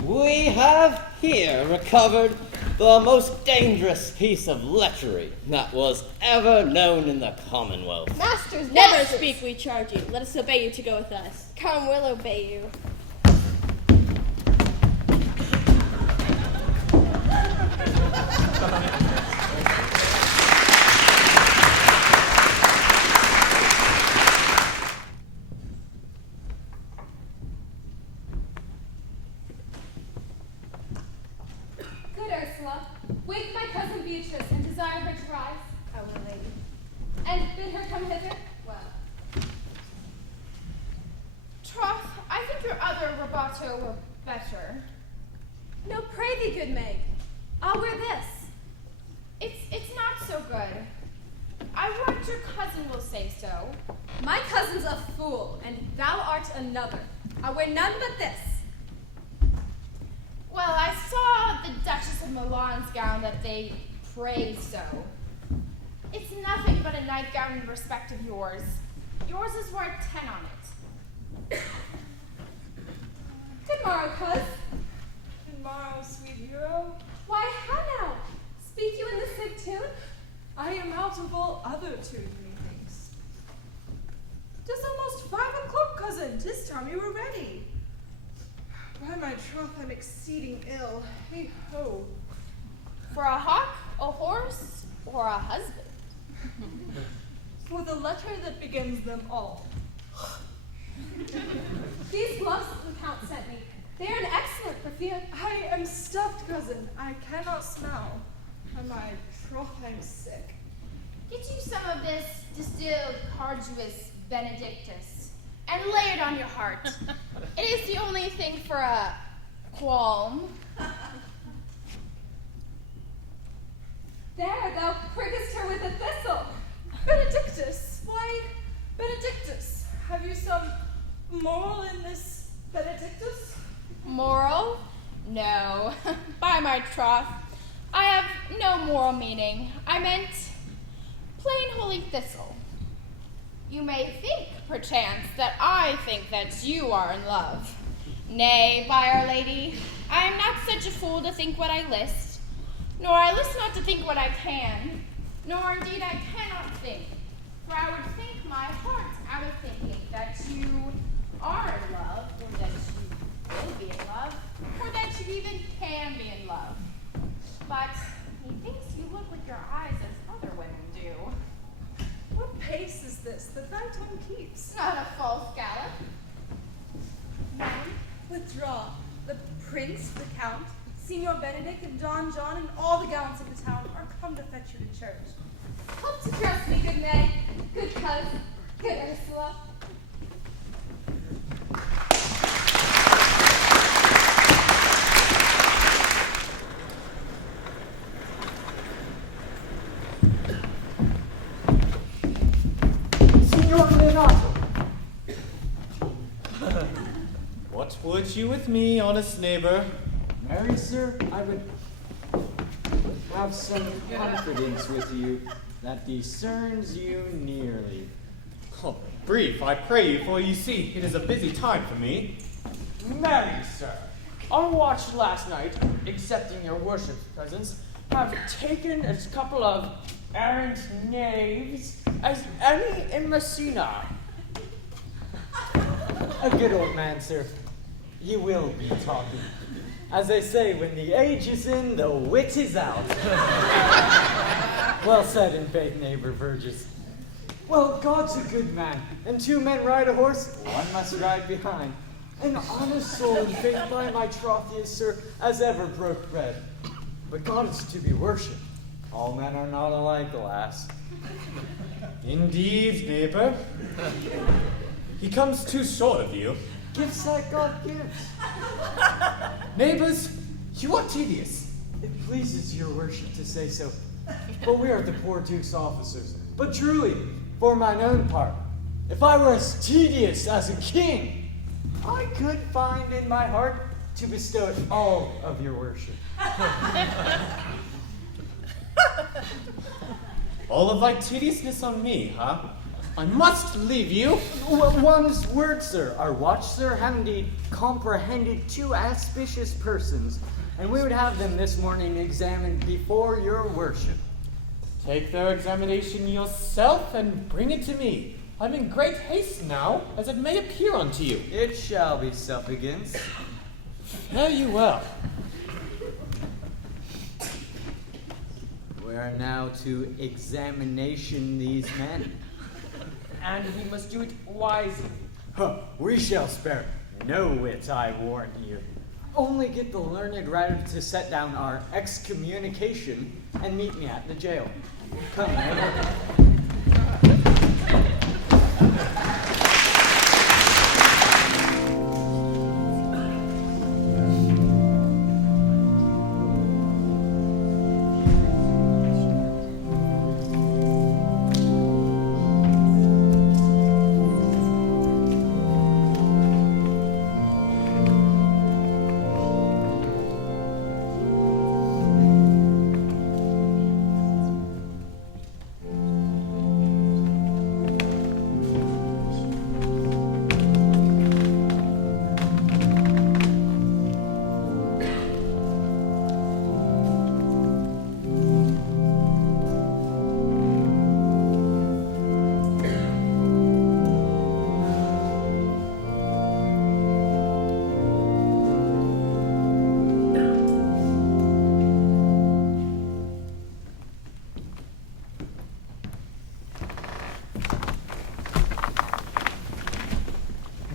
We have here recovered the most dangerous piece of lechery that was ever known in the Commonwealth. Masters, Never masters. speak, we charge you. Let us obey you to go with us. Come, we'll obey you. Good Ursula, wake my cousin Beatrice and desire her to rise. I will, lady. And bid her come hither. Well. Troth, I think your other rubato were better. No, pray thee, good Meg. I'll wear this. It's not so good. I warrant your cousin will say so. My cousin's a fool, and thou art another. I'll wear none but this. Well, I saw the Duchess of Milan's gown that they praise so. It's nothing but a nightgown in respect of yours. Yours is worth 10 on it. Good morrow, cuz. Good morrow, sweet hero. Why, how now? Speak you in the sick tune? I am out of all other tune, methinks. 'Tis almost 5 o'clock, cousin. 'Tis time you were ready. By my troth, I'm exceeding ill. Hey ho. For a hawk, a horse, or a husband? For the letter that begins them all. These gloves the Count sent me. They are an excellent perfume. I am stuffed, cousin. I cannot smell. By my troth, I'm sick. Get you some of this distilled Carduus Benedictus and lay it on your heart. It is the only thing for a qualm. There, thou prickest her with a thistle. Benedictus? Why, Benedictus, have you some moral in this Benedictus? Moral? No. By my troth, I have no moral meaning. I meant plain holy thistle. You may think, perchance, that I think that you are in love. Nay, by Our Lady, I am not such a fool to think what I list, nor I list not to think what I can, nor indeed I cannot think, for I would think my heart out of thinking that you are in love, or that you will be in love, or that you even can be in love. But methinks you look with your eyes as other women do. What pace is this that thy tongue keeps? Not a false gallop. Madam, withdraw. The prince, the count, Signor Benedict, and Don John, and all the gallants of the town are come to fetch you to church. Help to trust me, good May, good cousin, good Ursula. What would you with me, honest neighbor? Marry, sir, I would have some confidence with you that discerns you nearly. Oh, brief, I pray you, for you see, it is a busy time for me. Marry, sir, our watch last night, accepting your worship's presence, have taken a couple of errant knaves as any in Messina. A good old man, sir. He will be talking. As they say, when the age is in, the wit is out. Well said in faith, neighbor Burgess. Well, God's a good man, and two men ride a horse, one must ride behind. An honest soul and faith by my troth is, sir, as ever broke bread. But God is to be worshipped. All men are not alike, alas. Indeed, neighbor. He comes too short of you. Gifts that God gives. Neighbors, you are tedious. It pleases your worship to say so. But we are the poor Duke's officers. But truly, for mine own part, if I were as tedious as a king, I could find in my heart to bestow it all of your worship. All of thy tediousness on me, huh? I must leave you. One's word, sir. Our watch, sir, have indeed comprehended two auspicious persons, and we would have them this morning examined before your worship. Take their examination yourself and bring it to me. I'm in great haste now, as it may appear unto you. It shall be supplicants. Fare you well. We are now to examination these men. And we must do it wisely. We shall spare no wit, I warn you. Only get the learned writer to set down our excommunication and meet me at the jail. Come, neighbor.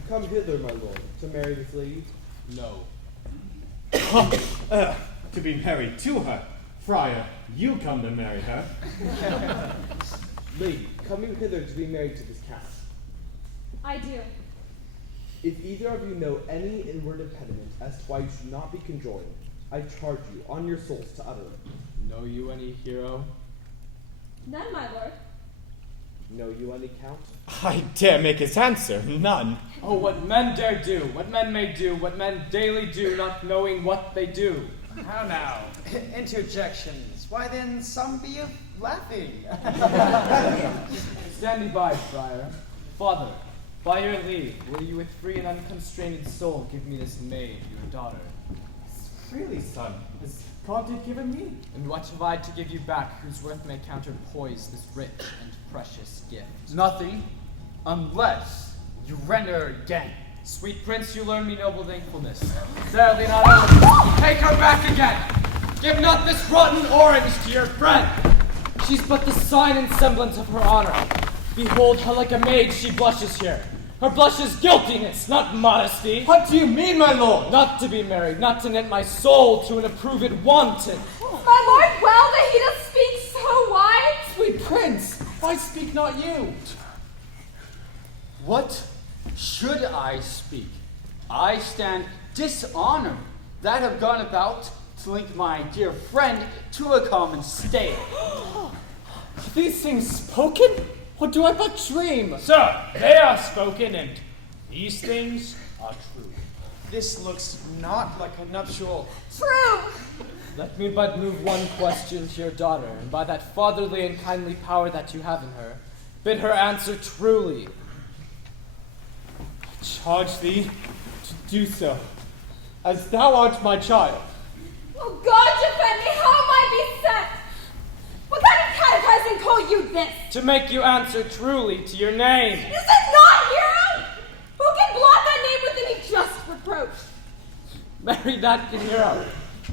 Come hither, my lord, to marry this lady? No. To be married to her. Friar, you come to marry her. Lady, come you hither to be married to this count. I do. If either of you know any inward impediment as to why you should not be conjoined, I charge you on your souls to utter it. Know you any hero? None, my lord. Know you any count? I dare make his answer, none. Oh, what men dare do, what men may do, what men daily do, not knowing what they do. How now? Interjections. Why then, some be of laughing. Standing by, friar. Father, by your leave, will you with free and unconstrained soul give me this maid, your daughter? Freely, son, as God did given me. And what have I to give you back, whose worth may counterpoise this rich and precious gift? Nothing, unless you render again. Sweet prince, you learn me noble thankfulness. Sadly not able. Take her back again. Give not this rotten orange to your friend. She's but the sign and semblance of her honor. Behold how like a maid she blushes here. Her blush is guiltiness, not modesty. What do you mean, my lord? Not to be married, not to knit my soul to an approved wanton. My lord, well that he does speak so wide. Sweet prince, why speak not you? What should I speak? I stand dishonored that have gone about to link my dear friend to a common state. These things spoken? Or do I but dream? Sir, they are spoken, and these things are true. This looks not like a nuptial. True. Let me but move one question to your daughter, and by that fatherly and kindly power that you have in her, bid her answer truly. I charge thee to do so, as thou art my child. Oh, God defend me, how am I beset? What kind of catechizing call you this? To make you answer truly to your name. Is it not Hero? Who can blot that name with any just reproach? Marry that can Hero.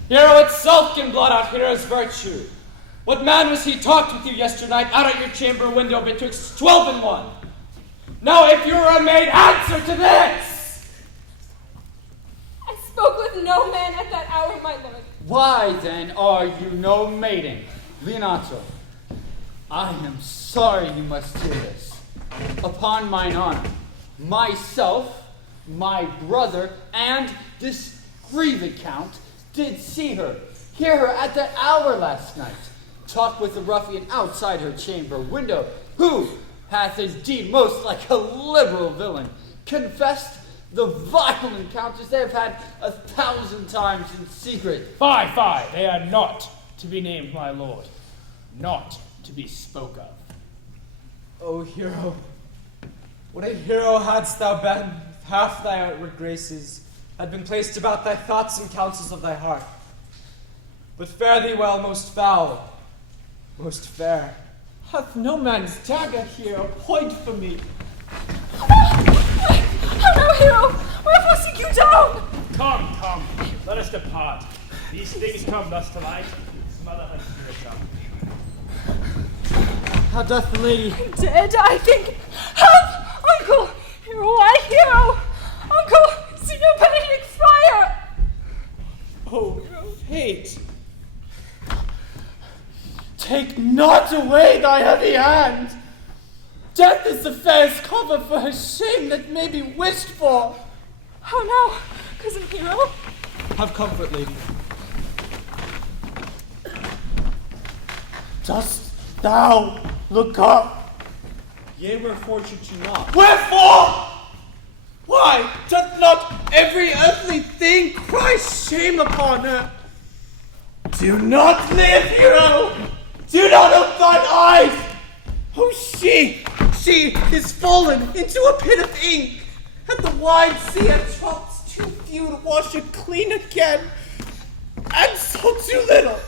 Hero itself can blot out Hero's virtue. What man was he talked with you yesternight out at your chamber window betwixt 12 and 1? Now if you were a maid, answer to this! I spoke with no man at that hour, my lord. Why then are you no maiden? Leonato, I am sorry you must hear this. Upon mine honor, myself, my brother, and this grieved count did see her, hear her at that hour last night, talk with the ruffian outside her chamber window, who hath indeed most like a liberal villain confessed the vile encounters they have had 1,000 times in secret. Fie, they are not to be named, my lord, not to be spoke of. O Hero, what a hero hadst thou been if half thy outward graces had been placed about thy thoughts and counsels of thy heart. But fare thee well, most foul, most fair. Hath no man's dagger here a point for me? Oh no, Hero! Wherefore seek you down? Come, let us depart. These things come thus to light. Smother her spirit up. How doth the lady? Dead, I think. Help! Uncle! Hero, I Hero! Uncle! Signor Benedict Friar! Oh, fate! Take not away thy heavy hand! Death is the fairest cover for her shame that may be wished for! Oh no, cousin Hero. Have comfort, lady. Dost thou look up? Yea, wherefore should she not? Wherefore? Why doth not every earthly thing cry shame upon her? Do not live, Hero! Do not open thine eyes! Oh, she is fallen into a pit of ink, and the wide sea hath drops too few to wash it clean again, and so too little,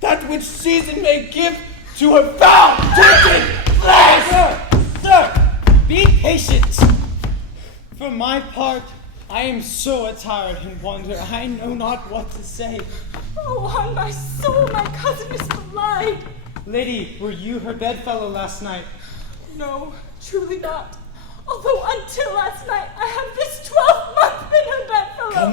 that which season may give to her foul, tainted flesh! Sir, be patient. For my part, I am so attired in wonder, I know not what to say. Oh, on my soul, my cousin is belied. Lady, were you her bedfellow last night? No, truly not. Although until last night I have this 12-month been her bedfellow.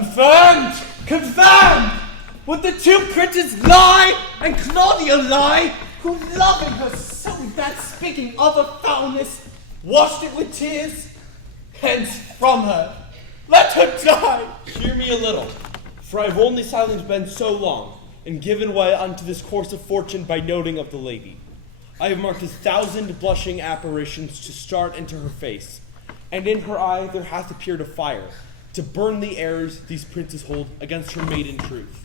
Confirmed! Would the two creatures lie and Claudia lie, who loving her so that speaking of her foulness, washed it with tears? Hence from her, let her die! Hear me a little, for I have only silent been so long, and given way unto this course of fortune by noting of the lady. I have marked 1,000 blushing apparitions to start into her face, and in her eye there hath appeared a fire, to burn the airs these princes hold against her maiden truth.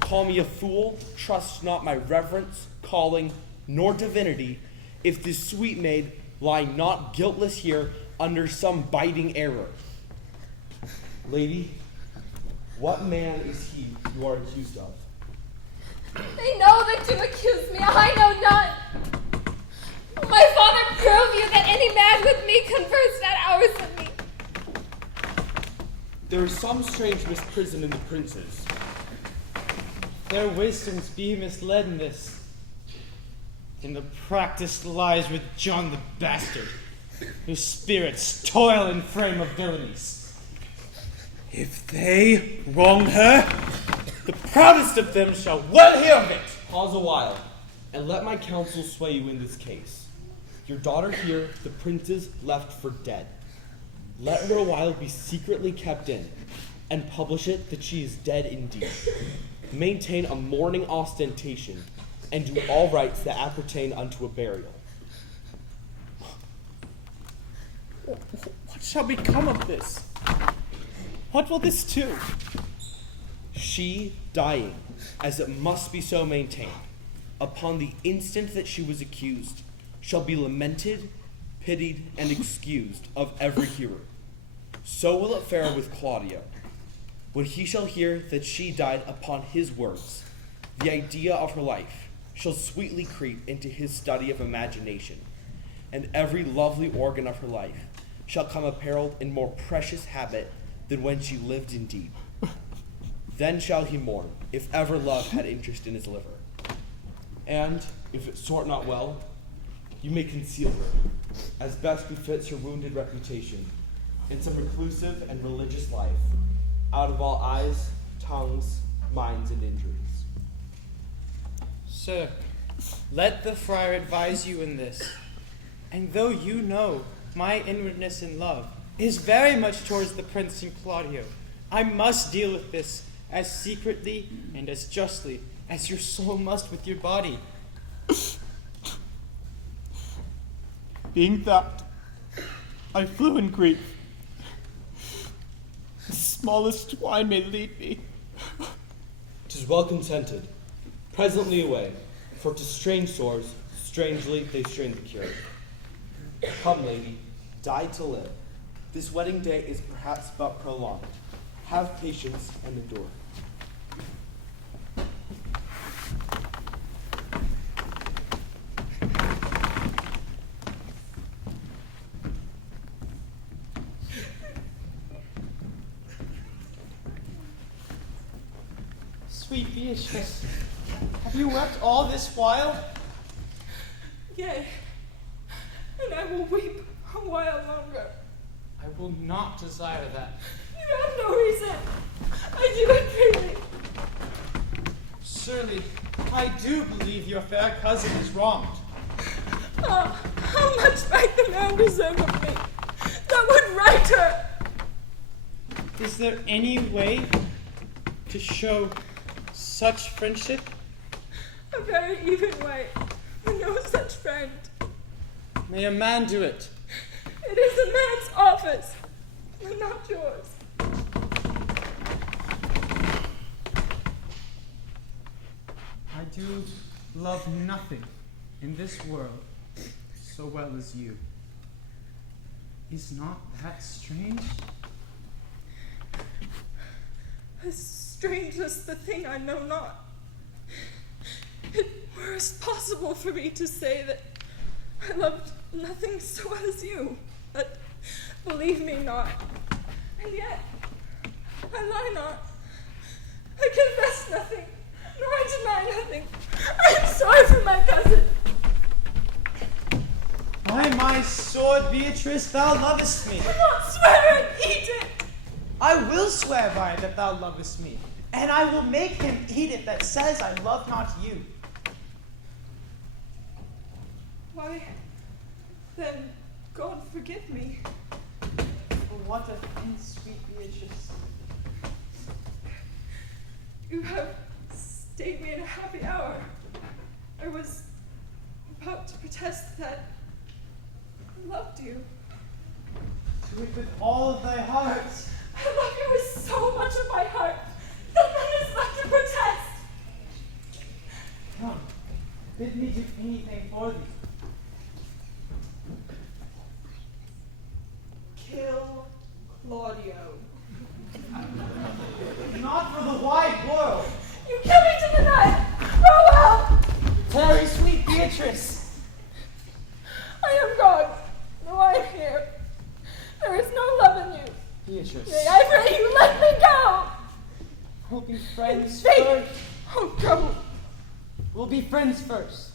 Call me a fool, trust not my reverence, calling, nor divinity, if this sweet maid lie not guiltless here under some biting error. Lady, what man is he you are accused of? They know that to accuse me, I know not. My father prove you that any man with me conversed at hours with me. There is some strange misprison in the princes. Their wisdoms be misled in this. and the practice lies with John the Bastard, whose spirits toil in frame of villainies. If they wrong her, the proudest of them shall well hear of it. Pause a while, and let my counsel sway you in this case. Your daughter here, the prince, left for dead. Let her a while be secretly kept in, and publish it that she is dead indeed. Maintain a mourning ostentation, and do all rites that appertain unto a burial. What shall become of this? What will this do? She dying, as it must be so maintained, upon the instant that she was accused, shall be lamented, pitied, and excused of every hearer. So will it fare with Claudio. When he shall hear that she died upon his words, the idea of her life shall sweetly creep into his study of imagination, and every lovely organ of her life shall come apparelled in more precious habit than when she lived indeed. Then shall he mourn, if ever love had interest in his liver. And, if it sort not well, you may conceal her, as best befits her wounded reputation, in some reclusive and religious life, out of all eyes, tongues, minds, and injuries. Sir, let the friar advise you in this. And though you know my inwardness in love is very much towards the prince and Claudio, I must deal with this as secretly and as justly as your soul must with your body. Being that, I flew in grief. The smallest twine may lead me. 'Tis well contented. Presently away, for to strange sores, strangely they strain the cure. Come, lady, die to live. This wedding day is perhaps but prolonged. Have patience and endure. Sweet Beatrice, have you wept all this while? Yea, and I will weep a while longer. I will not desire that. You have no reason. I do it freely. Surely, I do believe your fair cousin is wronged. Oh, how much might the man deserve of me that would right her? Is there any way to show such friendship? A very even way, with no such friend. May a man do it? It is a man's office, but not yours. I do love nothing in this world so well as you. Is not that strange? As strange as the thing I know not. It were possible for me to say that I loved nothing so well as you, but believe me not. And yet, I lie not. I confess nothing, nor I deny nothing. I am sorry for my cousin. By my sword, Beatrice, thou lovest me. Do not swear and eat it. I will swear by it that thou lovest me, and I will make him eat it that says I love not you. Why, then, God forgive me. For what offense, sweet Beatrice? You have stayed me in a happy hour. I was about to protest that I loved you. Do it with all of thy heart. I love you with so much of my heart that none is left to protest. Come, bid me do anything for thee. Kill Claudio. Not for the wide world. You kill me to the night. Farewell. Tarry, sweet Beatrice. I am gone. No, I am here. There is no love in you. Beatrice. May I pray you let me go. We'll be friends Think. first. Oh, go. We'll be friends first.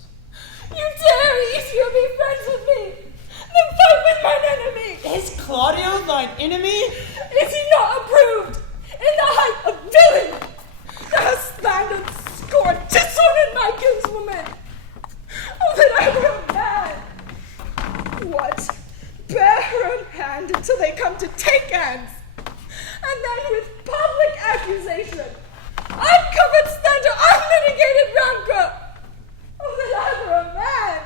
You dare easier be friends with me than fight with mine enemy! Is Claudio thine enemy? Is he not approved in the height of villain that has slandered, scorned, dishonored my kinswoman? Oh, that I were mad! What? Bear her in hand until they come to take hands, and then with public accusation, uncovered slander, unmitigated rancor! Oh, that I were a man!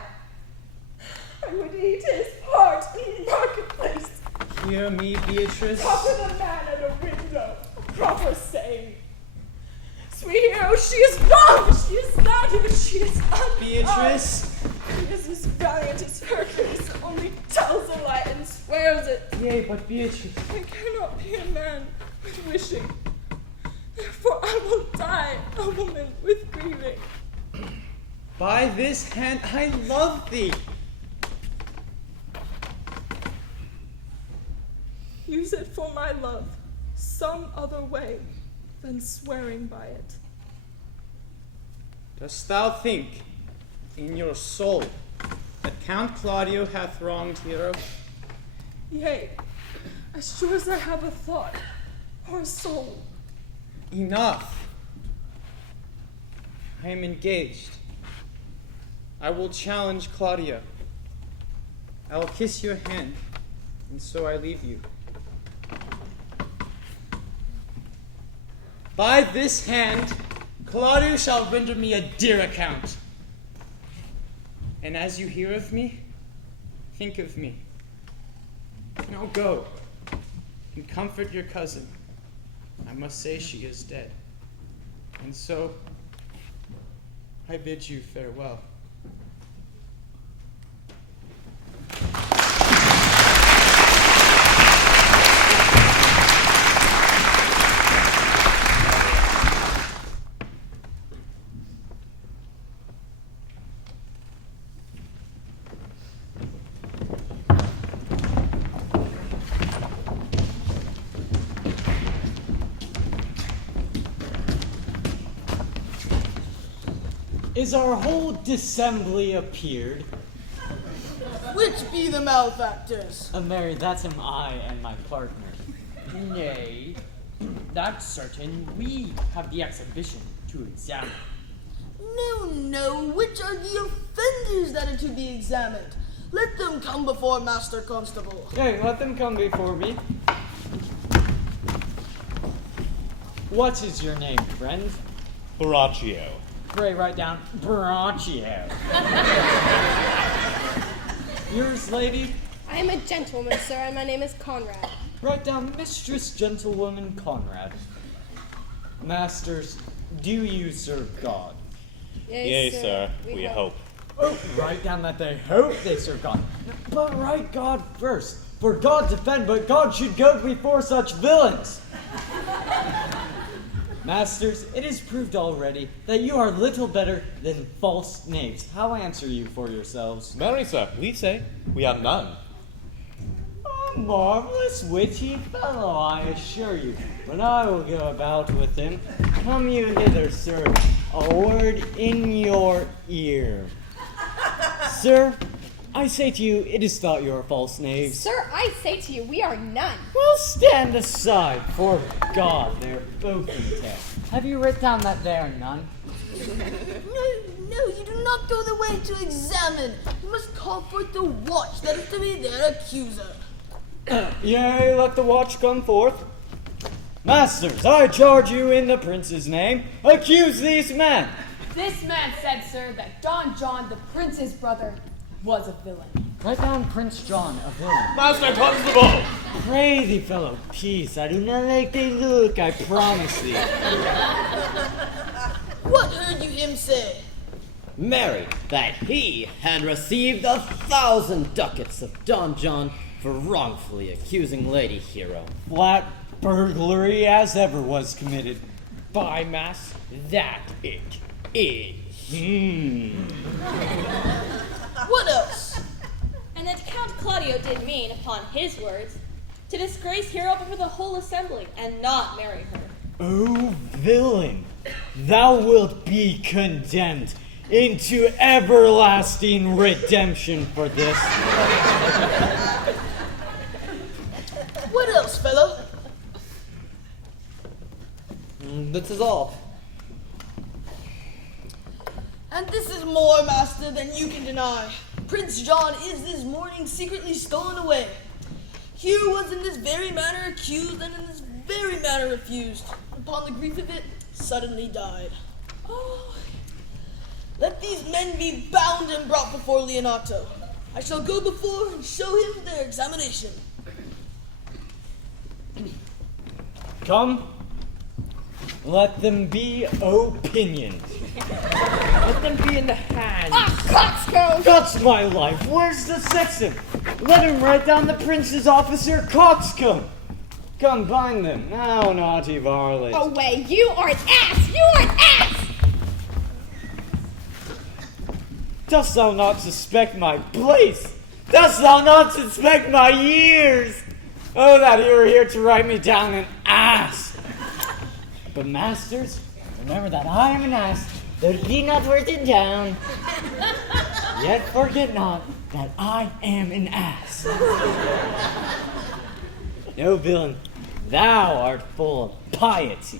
I would eat his heart in marketplace. Hear me, Beatrice. Proper the man at a window, proper saying. Sweet hero, she is wrong, she is slandered, she is unarmed. Beatrice. He is as valiant as Hercules, only tells a lie and swears it. Yea, but Beatrice. I cannot be a man with wishing. Therefore I will die a woman with grieving. By this hand I love thee. Use it for my love, some other way than swearing by it. Dost thou think in your soul that Count Claudio hath wronged Hero? Yea, as sure as I have a thought or a soul. Enough. I am engaged. I will challenge Claudio. I will kiss your hand, and so I leave you. By this hand, Claudio shall render me a dear account. And as you hear of me, think of me. Now go and comfort your cousin. I must say she is dead. And so, I bid you farewell. Is our whole dissembly appeared? Which be the malefactors? Mary, that's him I and my partner. Nay, that's certain. We have the exhibition to examine. No, which are the offenders that are to be examined? Let them come before Master Constable. Hey, let them come before me. What is your name, friend? Borachio. Pray write down Borachio. Yours, lady? I am a gentleman, sir, and my name is Conrad. Write down Mistress Gentlewoman Conrad. Masters, do you serve God? Yea, sir, we hope. Oh, write down that they hope they serve God. But write God first. For God defend, but God should go before such villains. Masters, it is proved already that you are little better than false knaves. How answer you for yourselves? Marry, sir, we say we are none. A marvelous witty fellow, I assure you. But I will go about with him. Come you hither, sir. A word in your ear. Sir, I say to you, it is thought you are false knaves. Sir, I say to you, we are none. Well, stand aside, for God, they're both in tale. Have you written down that they are none? No, you do not go the way to examine. You must call forth the watch that is to be their accuser. Yea, let the watch come forth. Masters, I charge you in the prince's name, accuse these men. This man said, sir, that Don John, the prince's brother, was a villain. Write down Prince John, a villain. Master Constable! Pray thee, fellow, peace. I do not like they look, I promise thee. What heard you him say? Marry, that he had received 1,000 ducats of Don John for wrongfully accusing Lady Hero. Flat burglary as ever was committed. By mass, that it is. What else? And that Count Claudio did mean, upon his words, to disgrace Hero before the whole assembly, and not marry her. O villain, thou wilt be condemned. into everlasting redemption for this. What else, fellow? This is all. And this is more, master, than you can deny. Prince John is this morning secretly stolen away. Here was in this very manner accused, and in this very manner refused. Upon the grief of it, suddenly died. Oh, let these men be bound and brought before Leonato. I shall go before and show him their examination. Come, let them be opinioned. Let them be in the hands. Coxcomb! That's my life. Where's the sexton? Let him write down the prince's officer, Coxcomb. Come, bind them. Now, naughty varlet. Away, you are an ass! You are an ass! Dost thou not suspect my place? Dost thou not suspect my years? Oh, that you were here to write me down an ass. But masters, remember that I am an ass, though it be not written down. Yet forget not that I am an ass. No, villain, thou art full of piety.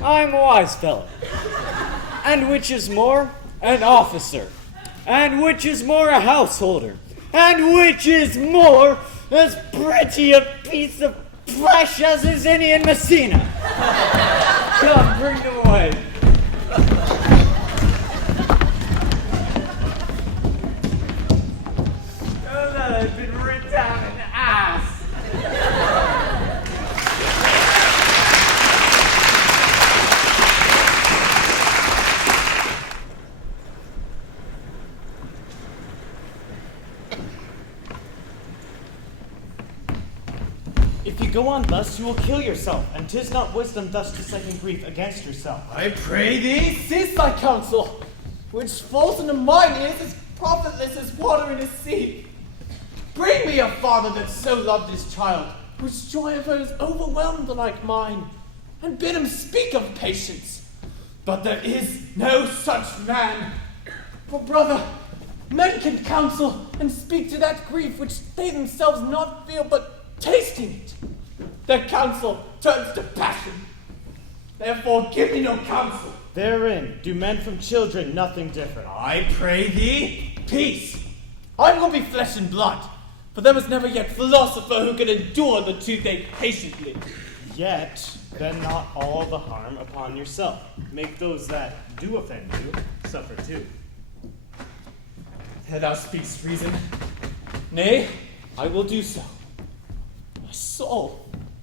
I am a wise fellow. And which is more, an officer. And which is more, a householder. And which is more, as pretty a piece of flesh as is any in Messina. Come, bring them away. Oh, that I've been written down an ass. If you go on thus, you will kill yourself, and 'tis not wisdom thus to second grief against yourself. I pray thee, cease thy counsel, which falls into mine ears as profitless as water in a sea. Bring me a father that so loved his child, whose joy of her is overwhelmed like mine, and bid him speak of patience. But there is no such man. For brother, men can counsel and speak to that grief which they themselves not feel, but tasting it, their counsel turns to passion. Therefore give me no counsel. Therein do men from children nothing different. I pray thee, peace. I will be flesh and blood, for there was never yet philosopher who could endure the toothache patiently. Yet, then not all the harm upon yourself. Make those that do offend you suffer too. Thou speakst reason. Nay, I will do so. My soul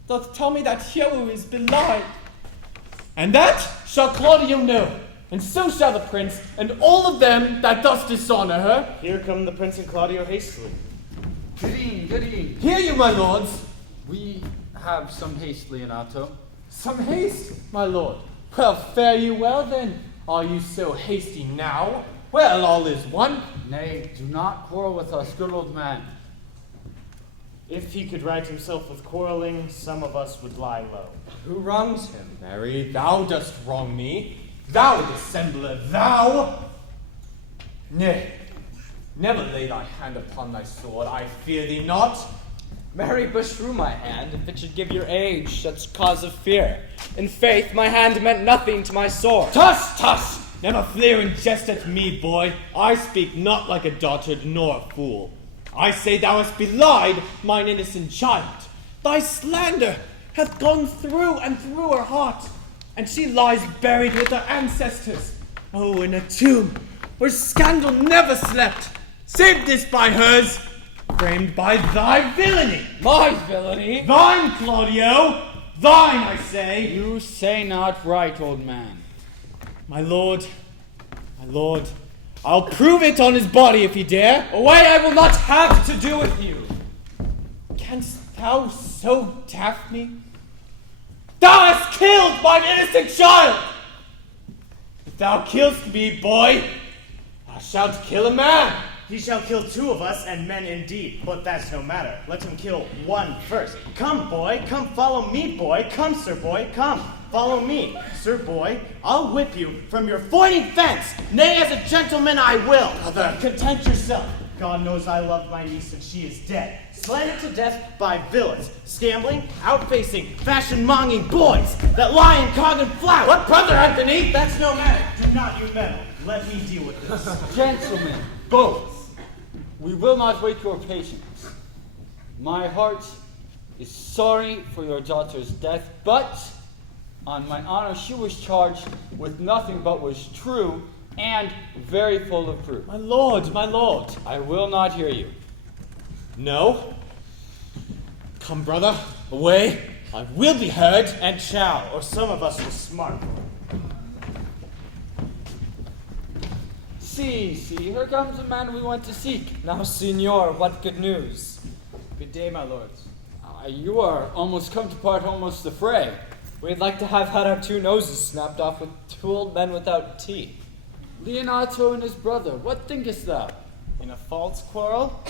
doth tell me that hero is belied. And that shall Claudio know, and so shall the prince, and all of them that thus dishonor her. Here come the prince and Claudio hastily. Good evening, good evening. Hear you, my lords. We have some haste, Leonato. Some haste, my lord. Well, fare you well then. Are you so hasty now? Well, all is one. Nay, do not quarrel with us, good old man. If he could right himself with quarreling, some of us would lie low. Who wrongs him? Mary, thou dost wrong me. Thou dissembler, thou! Nay, never lay thy hand upon thy sword, I fear thee not. Mary, beshrew my hand, if it should give your age such cause of fear. In faith, my hand meant nothing to my sword. Tush, tush! Never fleer and jest at me, boy. I speak not like a dotard nor a fool. I say thou hast belied mine innocent child. Thy slander hath gone through and through her heart, and she lies buried with her ancestors. Oh, in a tomb where scandal never slept, save this by hers, framed by thy villainy. My villainy? Thine, Claudio! Thine, I say! You say not right, old man. My lord, I'll prove it on his body if he dare. Away, I will not have to do with you. Canst thou so daff me? Thou hast killed mine innocent child! If thou killst me, boy, thou shalt kill a man. He shall kill 2 of us, and men indeed, but that's no matter. Let him kill 1 first. Come, boy, come follow me, boy. Come, sir boy, come, follow me. Sir boy, I'll whip you from your foining fence. Nay, as a gentleman I will. Brother, content yourself. God knows I love my niece and she is dead. Slandered to death by villains, scambling, outfacing, fashion-monging boys that lie in cog and flout. What, brother Anthony? That's no matter. Do not you meddle. Let me deal with this. Gentlemen, both, we will not wait your patience. My heart is sorry for your daughter's death, but on my honor, she was charged with nothing but was true and very full of proof. My lord, my lord. I will not hear you. No? Come, brother, away. I will be heard. And shall, or some of us will smart. See, here comes the man we went to seek. Now, Signor, what good news? Good day, my lords. You are almost come to part almost the fray. We'd like to have had our 2 noses snapped off with 2 old men without teeth. Leonato and his brother, what thinkest thou? In a false quarrel,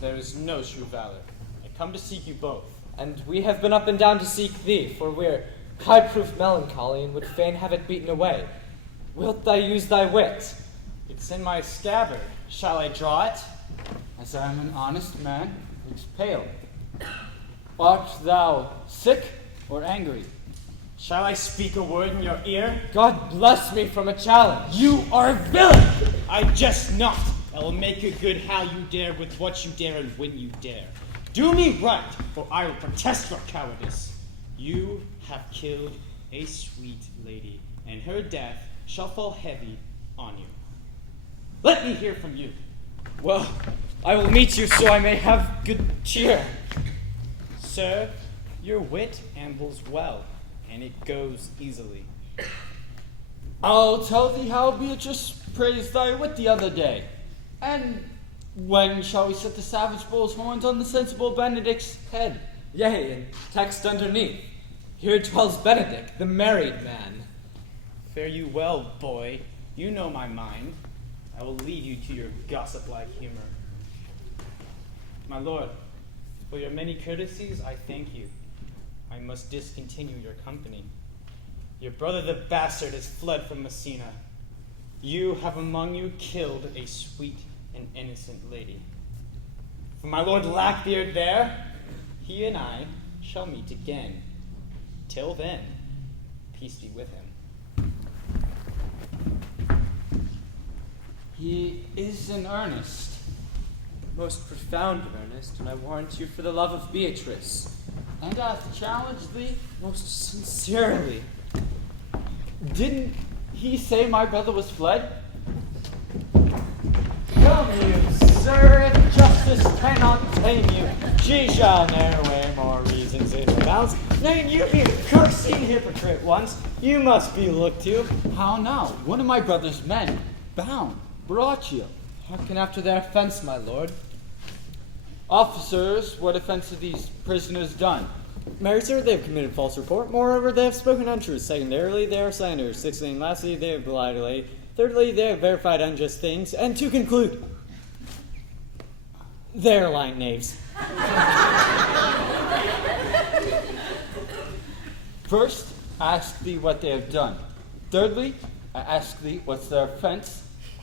there is no true valor. I come to seek you both. And we have been up and down to seek thee, for we're high-proof melancholy and would fain have it beaten away. Wilt thou use thy wit? It's in my scabbard. Shall I draw it? As I am an honest man, it's pale. Art thou sick or angry? Shall I speak a word in your ear? God bless me from a challenge. You are a villain! I jest not. I will make you good how you dare, with what you dare, and when you dare. Do me right, or I will protest your cowardice. You have killed a sweet lady, and her death shall fall heavy on you. Let me hear from you. Well, I will meet you so I may have good cheer. Sir, your wit ambles well, and it goes easily. I'll tell thee how Beatrice praised thy wit the other day. And when shall we set the savage bull's horns on the sensible Benedict's head? Yea, and text underneath. Here dwells Benedict, the married man. Fare you well, boy. You know my mind. I will lead you to your gossip-like humor. My lord, for your many courtesies, I thank you. I must discontinue your company. Your brother the bastard has fled from Messina. You have among you killed a sweet and innocent lady. For my lord Lackbeard there, he and I shall meet again. Till then, peace be with him. He is in earnest. Most profound of earnest, and I warrant you for the love of Beatrice. And hath challenged thee? Most sincerely. Didn't he say my brother was fled? Come you, sir, if justice cannot tame you, she shall ne'er weigh more reasons in her mouths. Nay, you be a cursing hypocrite once, you must be looked to. How now? One of my brother's men, bound, brought you. Hearken after their offense, my lord. Officers, what offense have these prisoners done? Mary, sir, they have committed false report. Moreover, they have spoken untruth. Secondarily, they are slanderers. Sixthly and lastly, they have belied a lady. Thirdly, they have verified unjust things. And to conclude, they're lying knaves. First, ask thee what they have done. Thirdly, I ask thee what's their offense.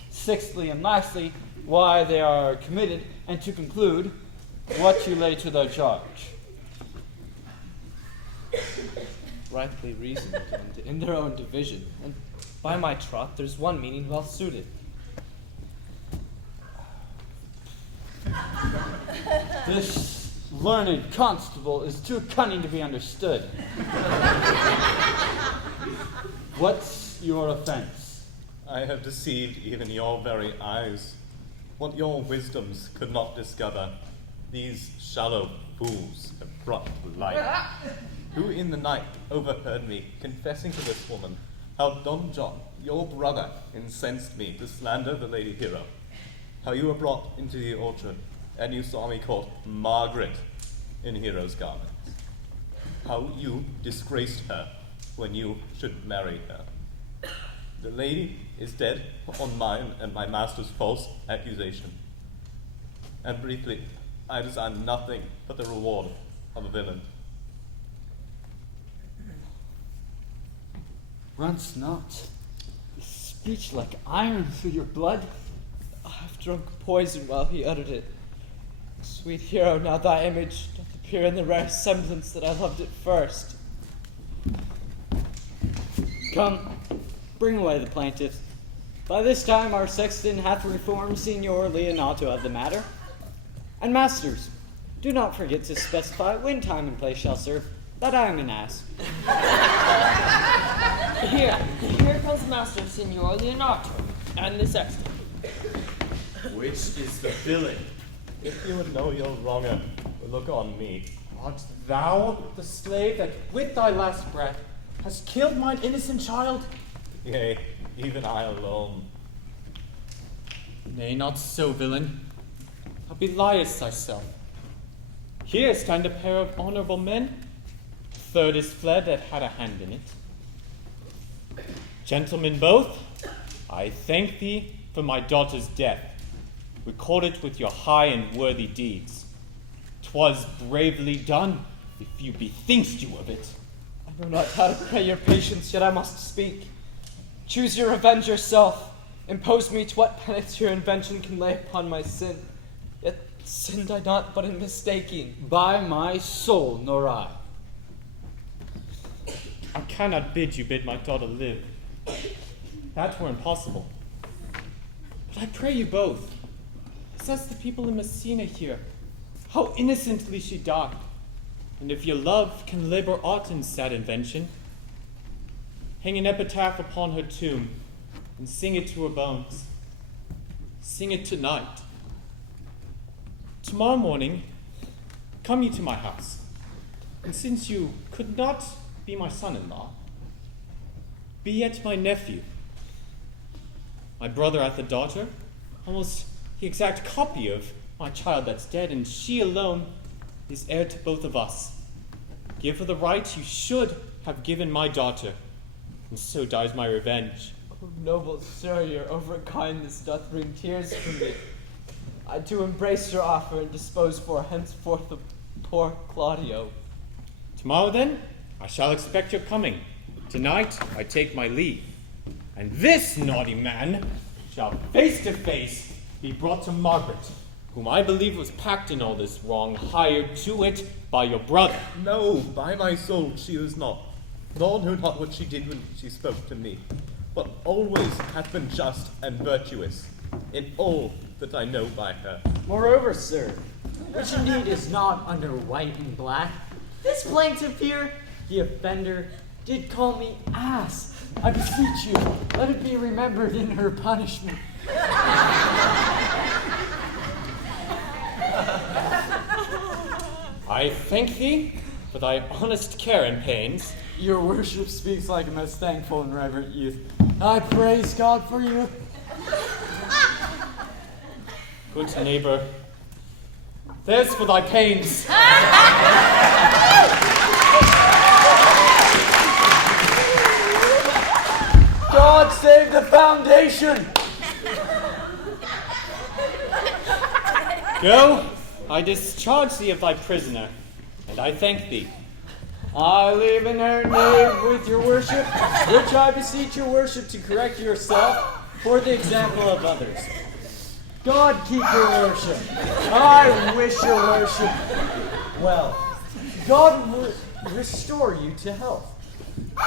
Sixthly and lastly, why they are committed. And to conclude, what you lay to their charge. Rightly reasoned and in their own division, and by my troth, there's one meaning well suited. This learned constable is too cunning to be understood. What's your offense? I have deceived even your very eyes. What your wisdoms could not discover, these shallow fools have brought to light. Who in the night overheard me confessing to this woman how Don John, your brother, incensed me to slander the lady hero. How you were brought into the orchard, and you saw me called Margaret in hero's garments. How you disgraced her when you should marry her. The lady is dead on mine and my master's false accusation. And briefly, I desire nothing but the reward of a villain. Runs not the speech like iron through your blood? I've drunk poison while he uttered it. Sweet hero, now thy image doth appear in the rare semblance that I loved at first. Come, bring away the plaintiffs. By this time our sexton hath reformed Signor Leonato of the matter. And masters, do not forget to specify when time and place shall serve, that I am an ass. Here comes Master Signor Leonato and the sexton. Which is the villain? If you would know your wronger, look on me. Art thou the slave that with thy last breath hast killed mine innocent child? Yea, even I alone. Nay, not so, villain. Thou beliest thyself. Here stand a pair of honorable men. The third is fled that had a hand in it. Gentlemen both, I thank thee for my daughter's death. Record it with your high and worthy deeds. 'Twas bravely done, if you bethinkst you of it. I know not how to pray your patience, yet I must speak. Choose your revenge yourself. Impose me to what penance your invention can lay upon my sin. Yet sinned I not, but in mistaking. By my soul, nor I. I cannot bid you bid my daughter live. That were impossible. But I pray you both, assess the people in Messina here, how innocently she died. And if your love can labor aught in sad invention, hang an epitaph upon her tomb and sing it to her bones. Sing it tonight. Tomorrow morning, come you to my house, and since you could not be my son-in-law, be yet my nephew. My brother hath a daughter, almost the exact copy of my child that's dead, and she alone is heir to both of us. Give her the right you should have given my daughter, and so dies my revenge. Oh, noble sir, your overkindness doth bring tears from me. I do embrace your offer and dispose for henceforth of poor Claudio. Tomorrow, then, I shall expect your coming. Tonight, I take my leave. And this naughty man shall face to face be brought to Margaret, whom I believe was packed in all this wrong, hired to it by your brother. No, by my soul, she was not. Nor knew not what she did when she spoke to me, but always hath been just and virtuous in all that I know by her. Moreover, sir, which indeed is not under white and black, this plaintiff here, the offender, did call me ass. I beseech you, let it be remembered in her punishment. I thank thee for thy honest care and pains. Your worship speaks like a most thankful and reverent youth. I praise God for you. Good neighbor, there's for thy pains. God save the foundation! Go, I discharge thee of thy prisoner, and I thank thee. I leave in her name with your worship, which I beseech your worship to correct yourself for the example of others. God keep your worship. I wish your worship well. God will restore you to health. I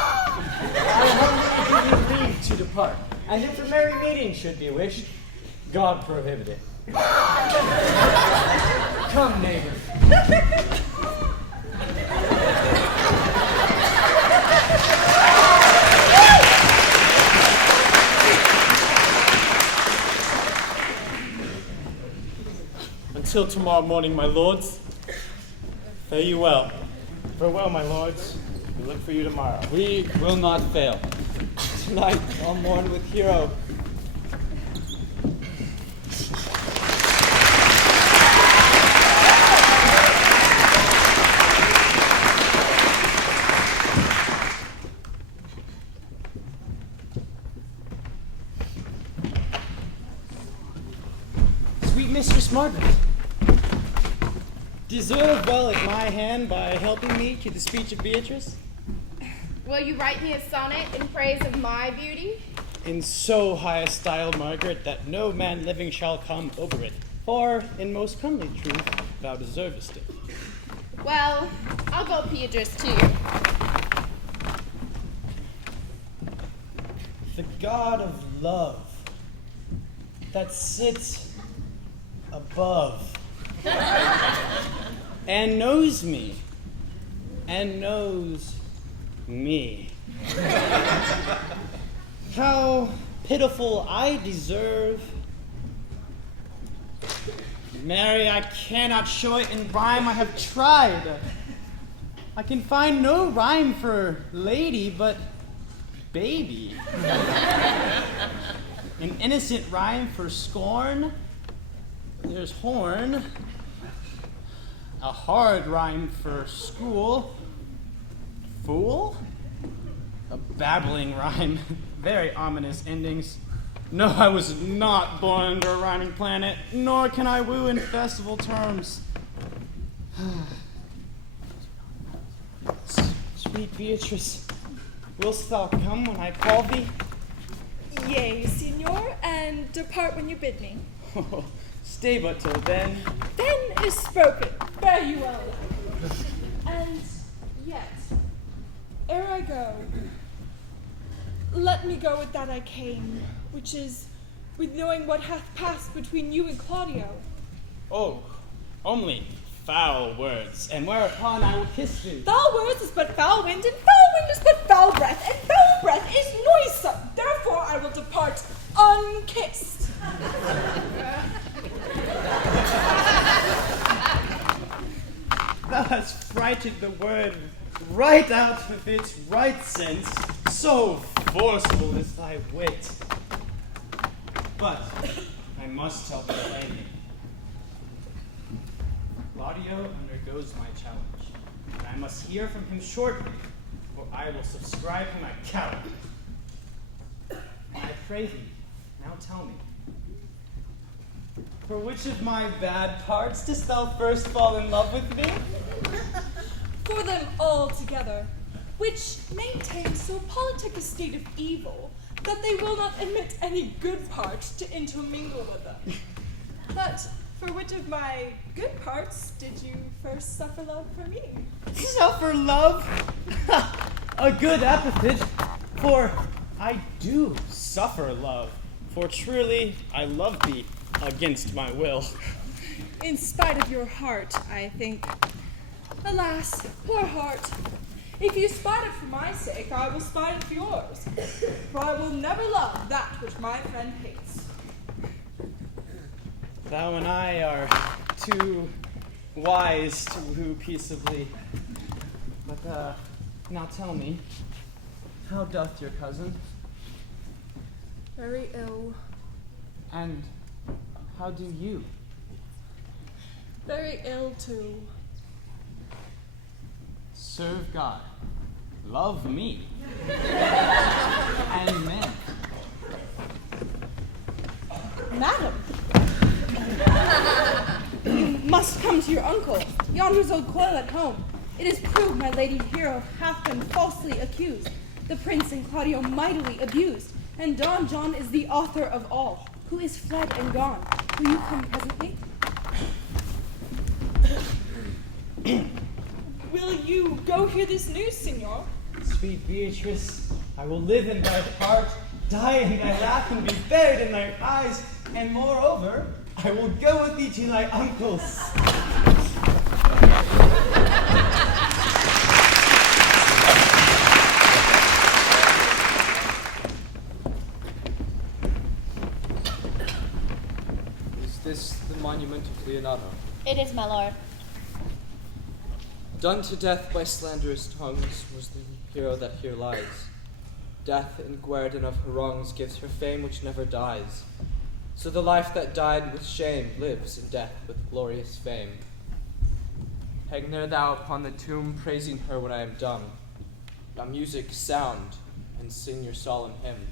humbly give you leave to depart, and if a merry meeting should be wished, God prohibit it. Come, neighbor. Until tomorrow morning, my lords. Fare you well. Farewell, my lords. We look for you tomorrow. We will not fail. Tonight, I'll mourn with Hero. sweet Mistress Margaret. Deserve well at my hand by helping me to the speech of Beatrice? Will you write me a sonnet in praise of my beauty? In so high a style, Margaret, that no man living shall come over it. For, in most comely truth, thou deservest it. Well, I'll go Beatrice too. The god of love that sits above and knows me and knows me. How pitiful I deserve. Mary, I cannot show it in rhyme. I have tried. I can find no rhyme for lady but baby. An innocent rhyme for scorn. There's horn. A hard rhyme for school. Fool. A babbling rhyme. Very ominous endings. No, I was not born under a rhyming planet, nor can I woo in festival terms. Sweet Beatrice, wilt thou come when I call thee? Yea, signor, and depart when you bid me. Stay but till then. Then is spoken. Fare you well. And yet, ere I go, let me go with that I came, which is with knowing what hath passed between you and Claudio. Oh, only foul words, and whereupon I will kiss thee. Foul words is but foul wind, and foul wind is but foul breath, and foul breath is noisome. Therefore I will depart unkissed. Thou hast frighted the word right out of its right sense, so forceful is thy wit. But I must tell thee plainly. Claudio undergoes my challenge, and I must hear from him shortly, or I will subscribe him a coward. I pray thee, now tell me, for which of my bad parts dost thou first fall in love with me? For them all together, which maintain so politic a state of evil that they will not admit any good part to intermingle with them. But for which of my good parts did you first suffer love for me? Suffer love? A good epithet, for I do suffer love, for truly I love thee against my will. In spite of your heart, I think. Alas, poor heart. If you spite it for my sake, I will spite it for yours. For I will never love that which my friend hates. Thou and I are too wise to woo peaceably. But, now tell me, how doth your cousin? Very ill. And how do you? Very ill, too. Serve God. Love me. And men. Madam, you must come to your uncle. Yonder's old coil at home. It is proved my lady hero hath been falsely accused, the prince and Claudio mightily abused, and Don John is the author of all, who is fled and gone. Will you come presently? Will you go hear this news, signor? Sweet Beatrice, I will live in thy heart, die in thy lap, and be buried in thy eyes, and moreover, I will go with thee to thy uncle's. Is this the monument of Leonardo? It is, my lord. Done to death by slanderous tongues was the hero that here lies. Death in guerdon of her wrongs gives her fame which never dies. So the life that died with shame lives in death with glorious fame. Hang there thou upon the tomb, praising her when I am dumb. Now music sound, and sing your solemn hymn.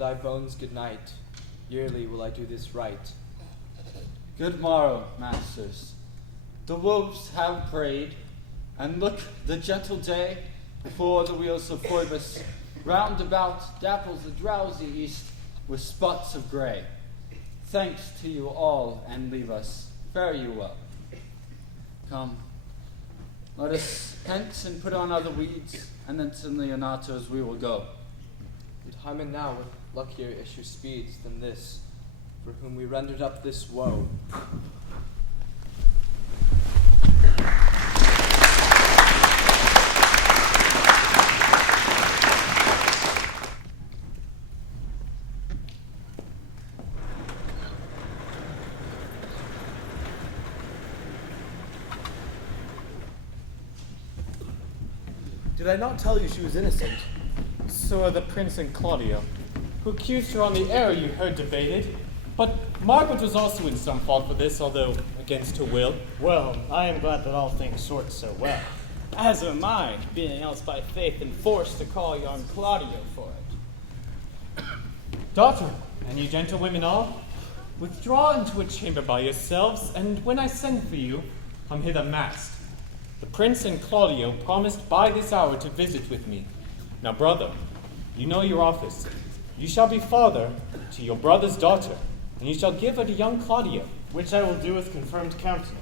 thy bones good night. Yearly will I do this right. Good morrow, masters. The wolves have prayed, and look, the gentle day before the wheels of Phoebus round about dapples the drowsy east with spots of grey. Thanks to you all, and leave us. Fare you well. Come, let us hence and put on other weeds, and thence in Leonato's we will go. And Hymen now with luckier issue speeds than this, for whom we rendered up this woe. Did I not tell you she was innocent? So are the prince and Claudio, who accused her on the error you heard debated. But Margaret was also in some fault for this, although against her will. Well, I am glad that all things sort so well. As am I, being else by faith and forced to call young Claudio for it. Daughter, and you gentlewomen all, withdraw into a chamber by yourselves, and when I send for you, come hither masked. The prince and Claudio promised by this hour to visit with me. Now, brother, you know your office. You shall be father to your brother's daughter, and you shall give her to young Claudio. Which I will do with confirmed countenance.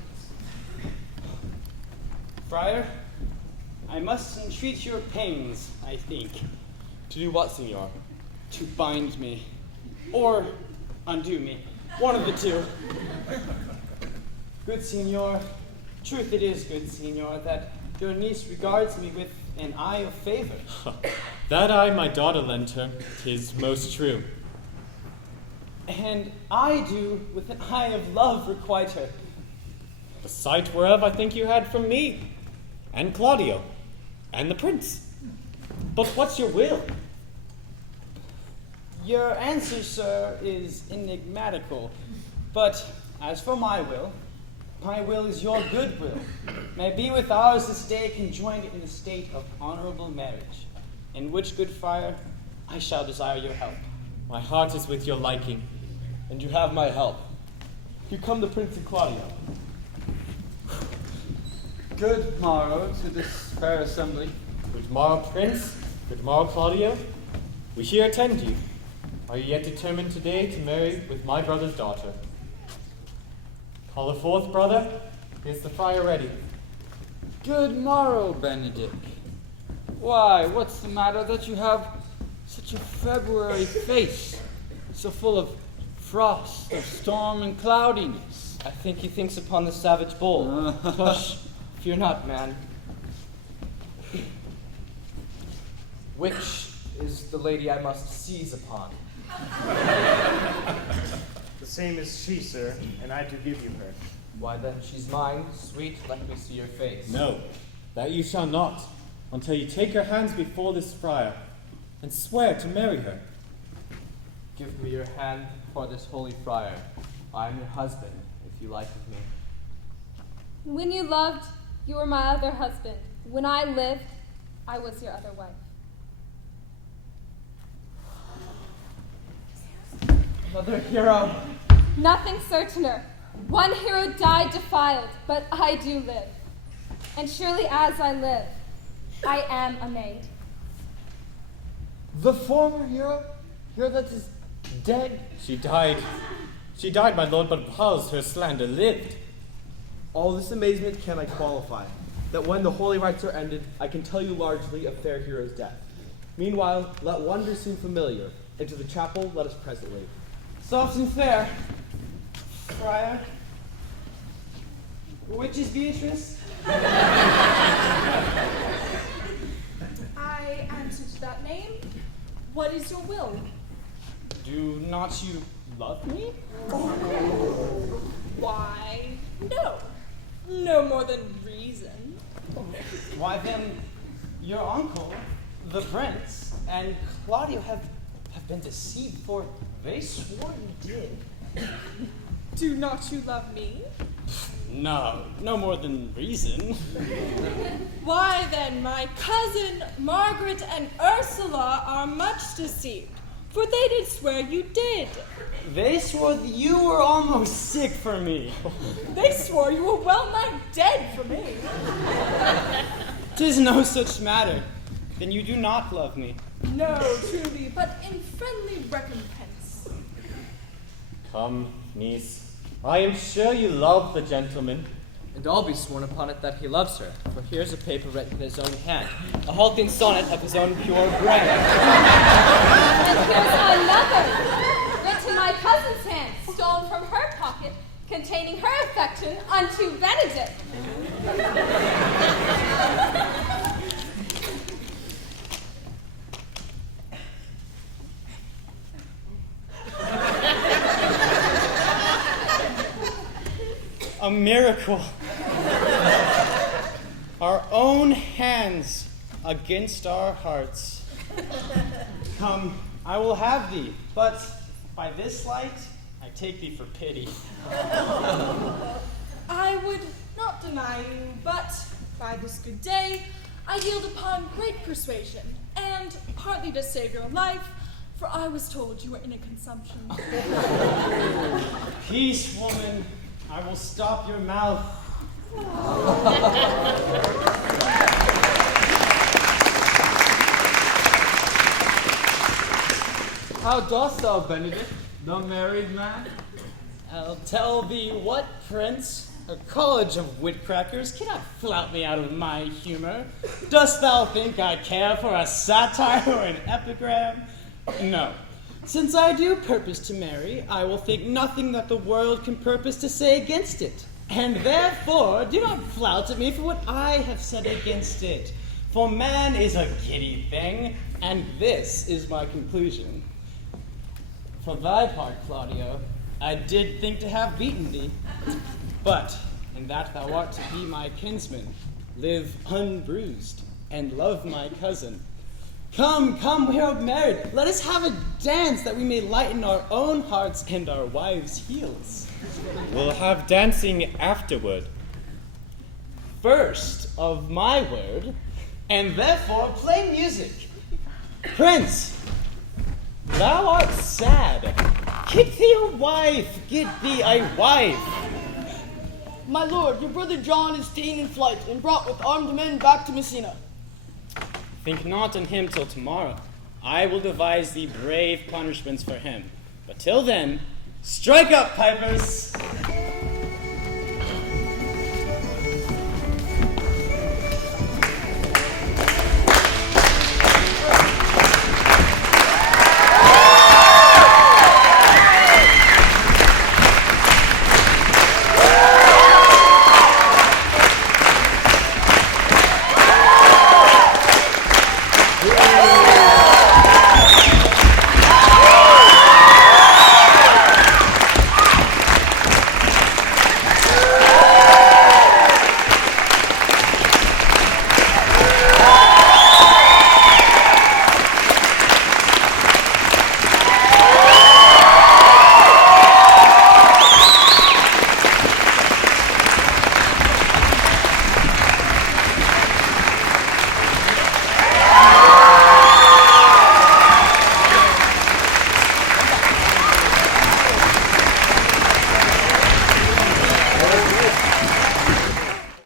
Friar, I must entreat your pains, I think. To do what, Signor? To bind me. Or undo me. One of the two. Good Signor, truth it is, good Signor, that your niece regards me with an eye of favor. That eye my daughter lent her, 'tis most true. And I do with an eye of love requite her. The sight whereof I think you had from me, and Claudio, and the prince. But what's your will? Your answer, sir, is enigmatical. But as for my will is your good will. May be with ours this day conjoined in the state of honorable marriage, in which, good friar, I shall desire your help. My heart is with your liking. And you have my help. Here come the Prince and Claudio. Good morrow to this fair assembly. Good morrow, Prince. Good morrow, Claudio. We here attend you. Are you yet determined today to marry with my brother's daughter? Call her forth, brother. Here's the fire ready. Good morrow, Benedict. Why, what's the matter that you have such a February face, so full of frost, of storm and cloudiness? I think he thinks upon the savage bull. Tush, fear not, man. Which is the lady I must seize upon? The same as she, sir, and I do give you her. Why then, she's mine. Sweet, let me see your face. No, that you shall not, until you take your hands before this friar, and swear to marry her. Give me your hand for this holy friar. I am your husband, if you like with me. When you loved, you were my other husband. When I lived, I was your other wife. Another hero. Nothing certainer. One hero died defiled, but I do live. And surely as I live, I am a maid. The former hero? Hero that is dead? She died. She died, my lord, but because her slander lived. All this amazement can I qualify, that when the holy rites are ended, I can tell you largely of fair hero's death. Meanwhile, let wonder seem familiar. Into the chapel let us presently. Soft and fair. Friar. Which is Beatrice? I answer to that name. What is your will? Do not you love me? Why, no. No more than reason. Why then, your uncle, the prince, and Claudio have been deceived, for they swore you did. Do not you love me? No more than reason. Why then, my cousin Margaret and Ursula are much deceived, for they did swear you did. They swore that you were almost sick for me. They swore you were well nigh dead for me. 'Tis no such matter. Then you do not love me. No, truly, but in friendly recompense. Come, niece. I am sure you love the gentleman. And I'll be sworn upon it that he loves her, for here's a paper written in his own hand, a halting sonnet of his own pure brain. And here's another, written my cousin's hand, stolen from her pocket, containing her affection unto Benedict. A miracle. Our own hands against our hearts. Come, I will have thee, but by this light I take thee for pity. I would not deny you, but by this good day I yield upon great persuasion, and partly to save your life, for I was told you were in a consumption. Peace, woman. I will stop your mouth. How dost thou, Benedict, the married man? I'll tell thee what, Prince. A college of witcrackers cannot flout me out of my humor. Dost thou think I care for a satire or an epigram? No. Since I do purpose to marry, I will think nothing that the world can purpose to say against it. And therefore, do not flout at me for what I have said against it. For man is a giddy thing, and this is my conclusion. For thy part, Claudio, I did think to have beaten thee. But in that thou art to be my kinsman, live unbruised, and love my cousin. Come, we are married. Let us have a dance that we may lighten our own hearts and our wives' heels. We'll have dancing afterward. First of my word, and therefore play music. Prince, thou art sad. Get thee a wife, get thee a wife. My lord, your brother John is ta'en in flight and brought with armed men back to Messina. Think not on him till tomorrow. I will devise thee brave punishments for him. But till then, strike up, pipers!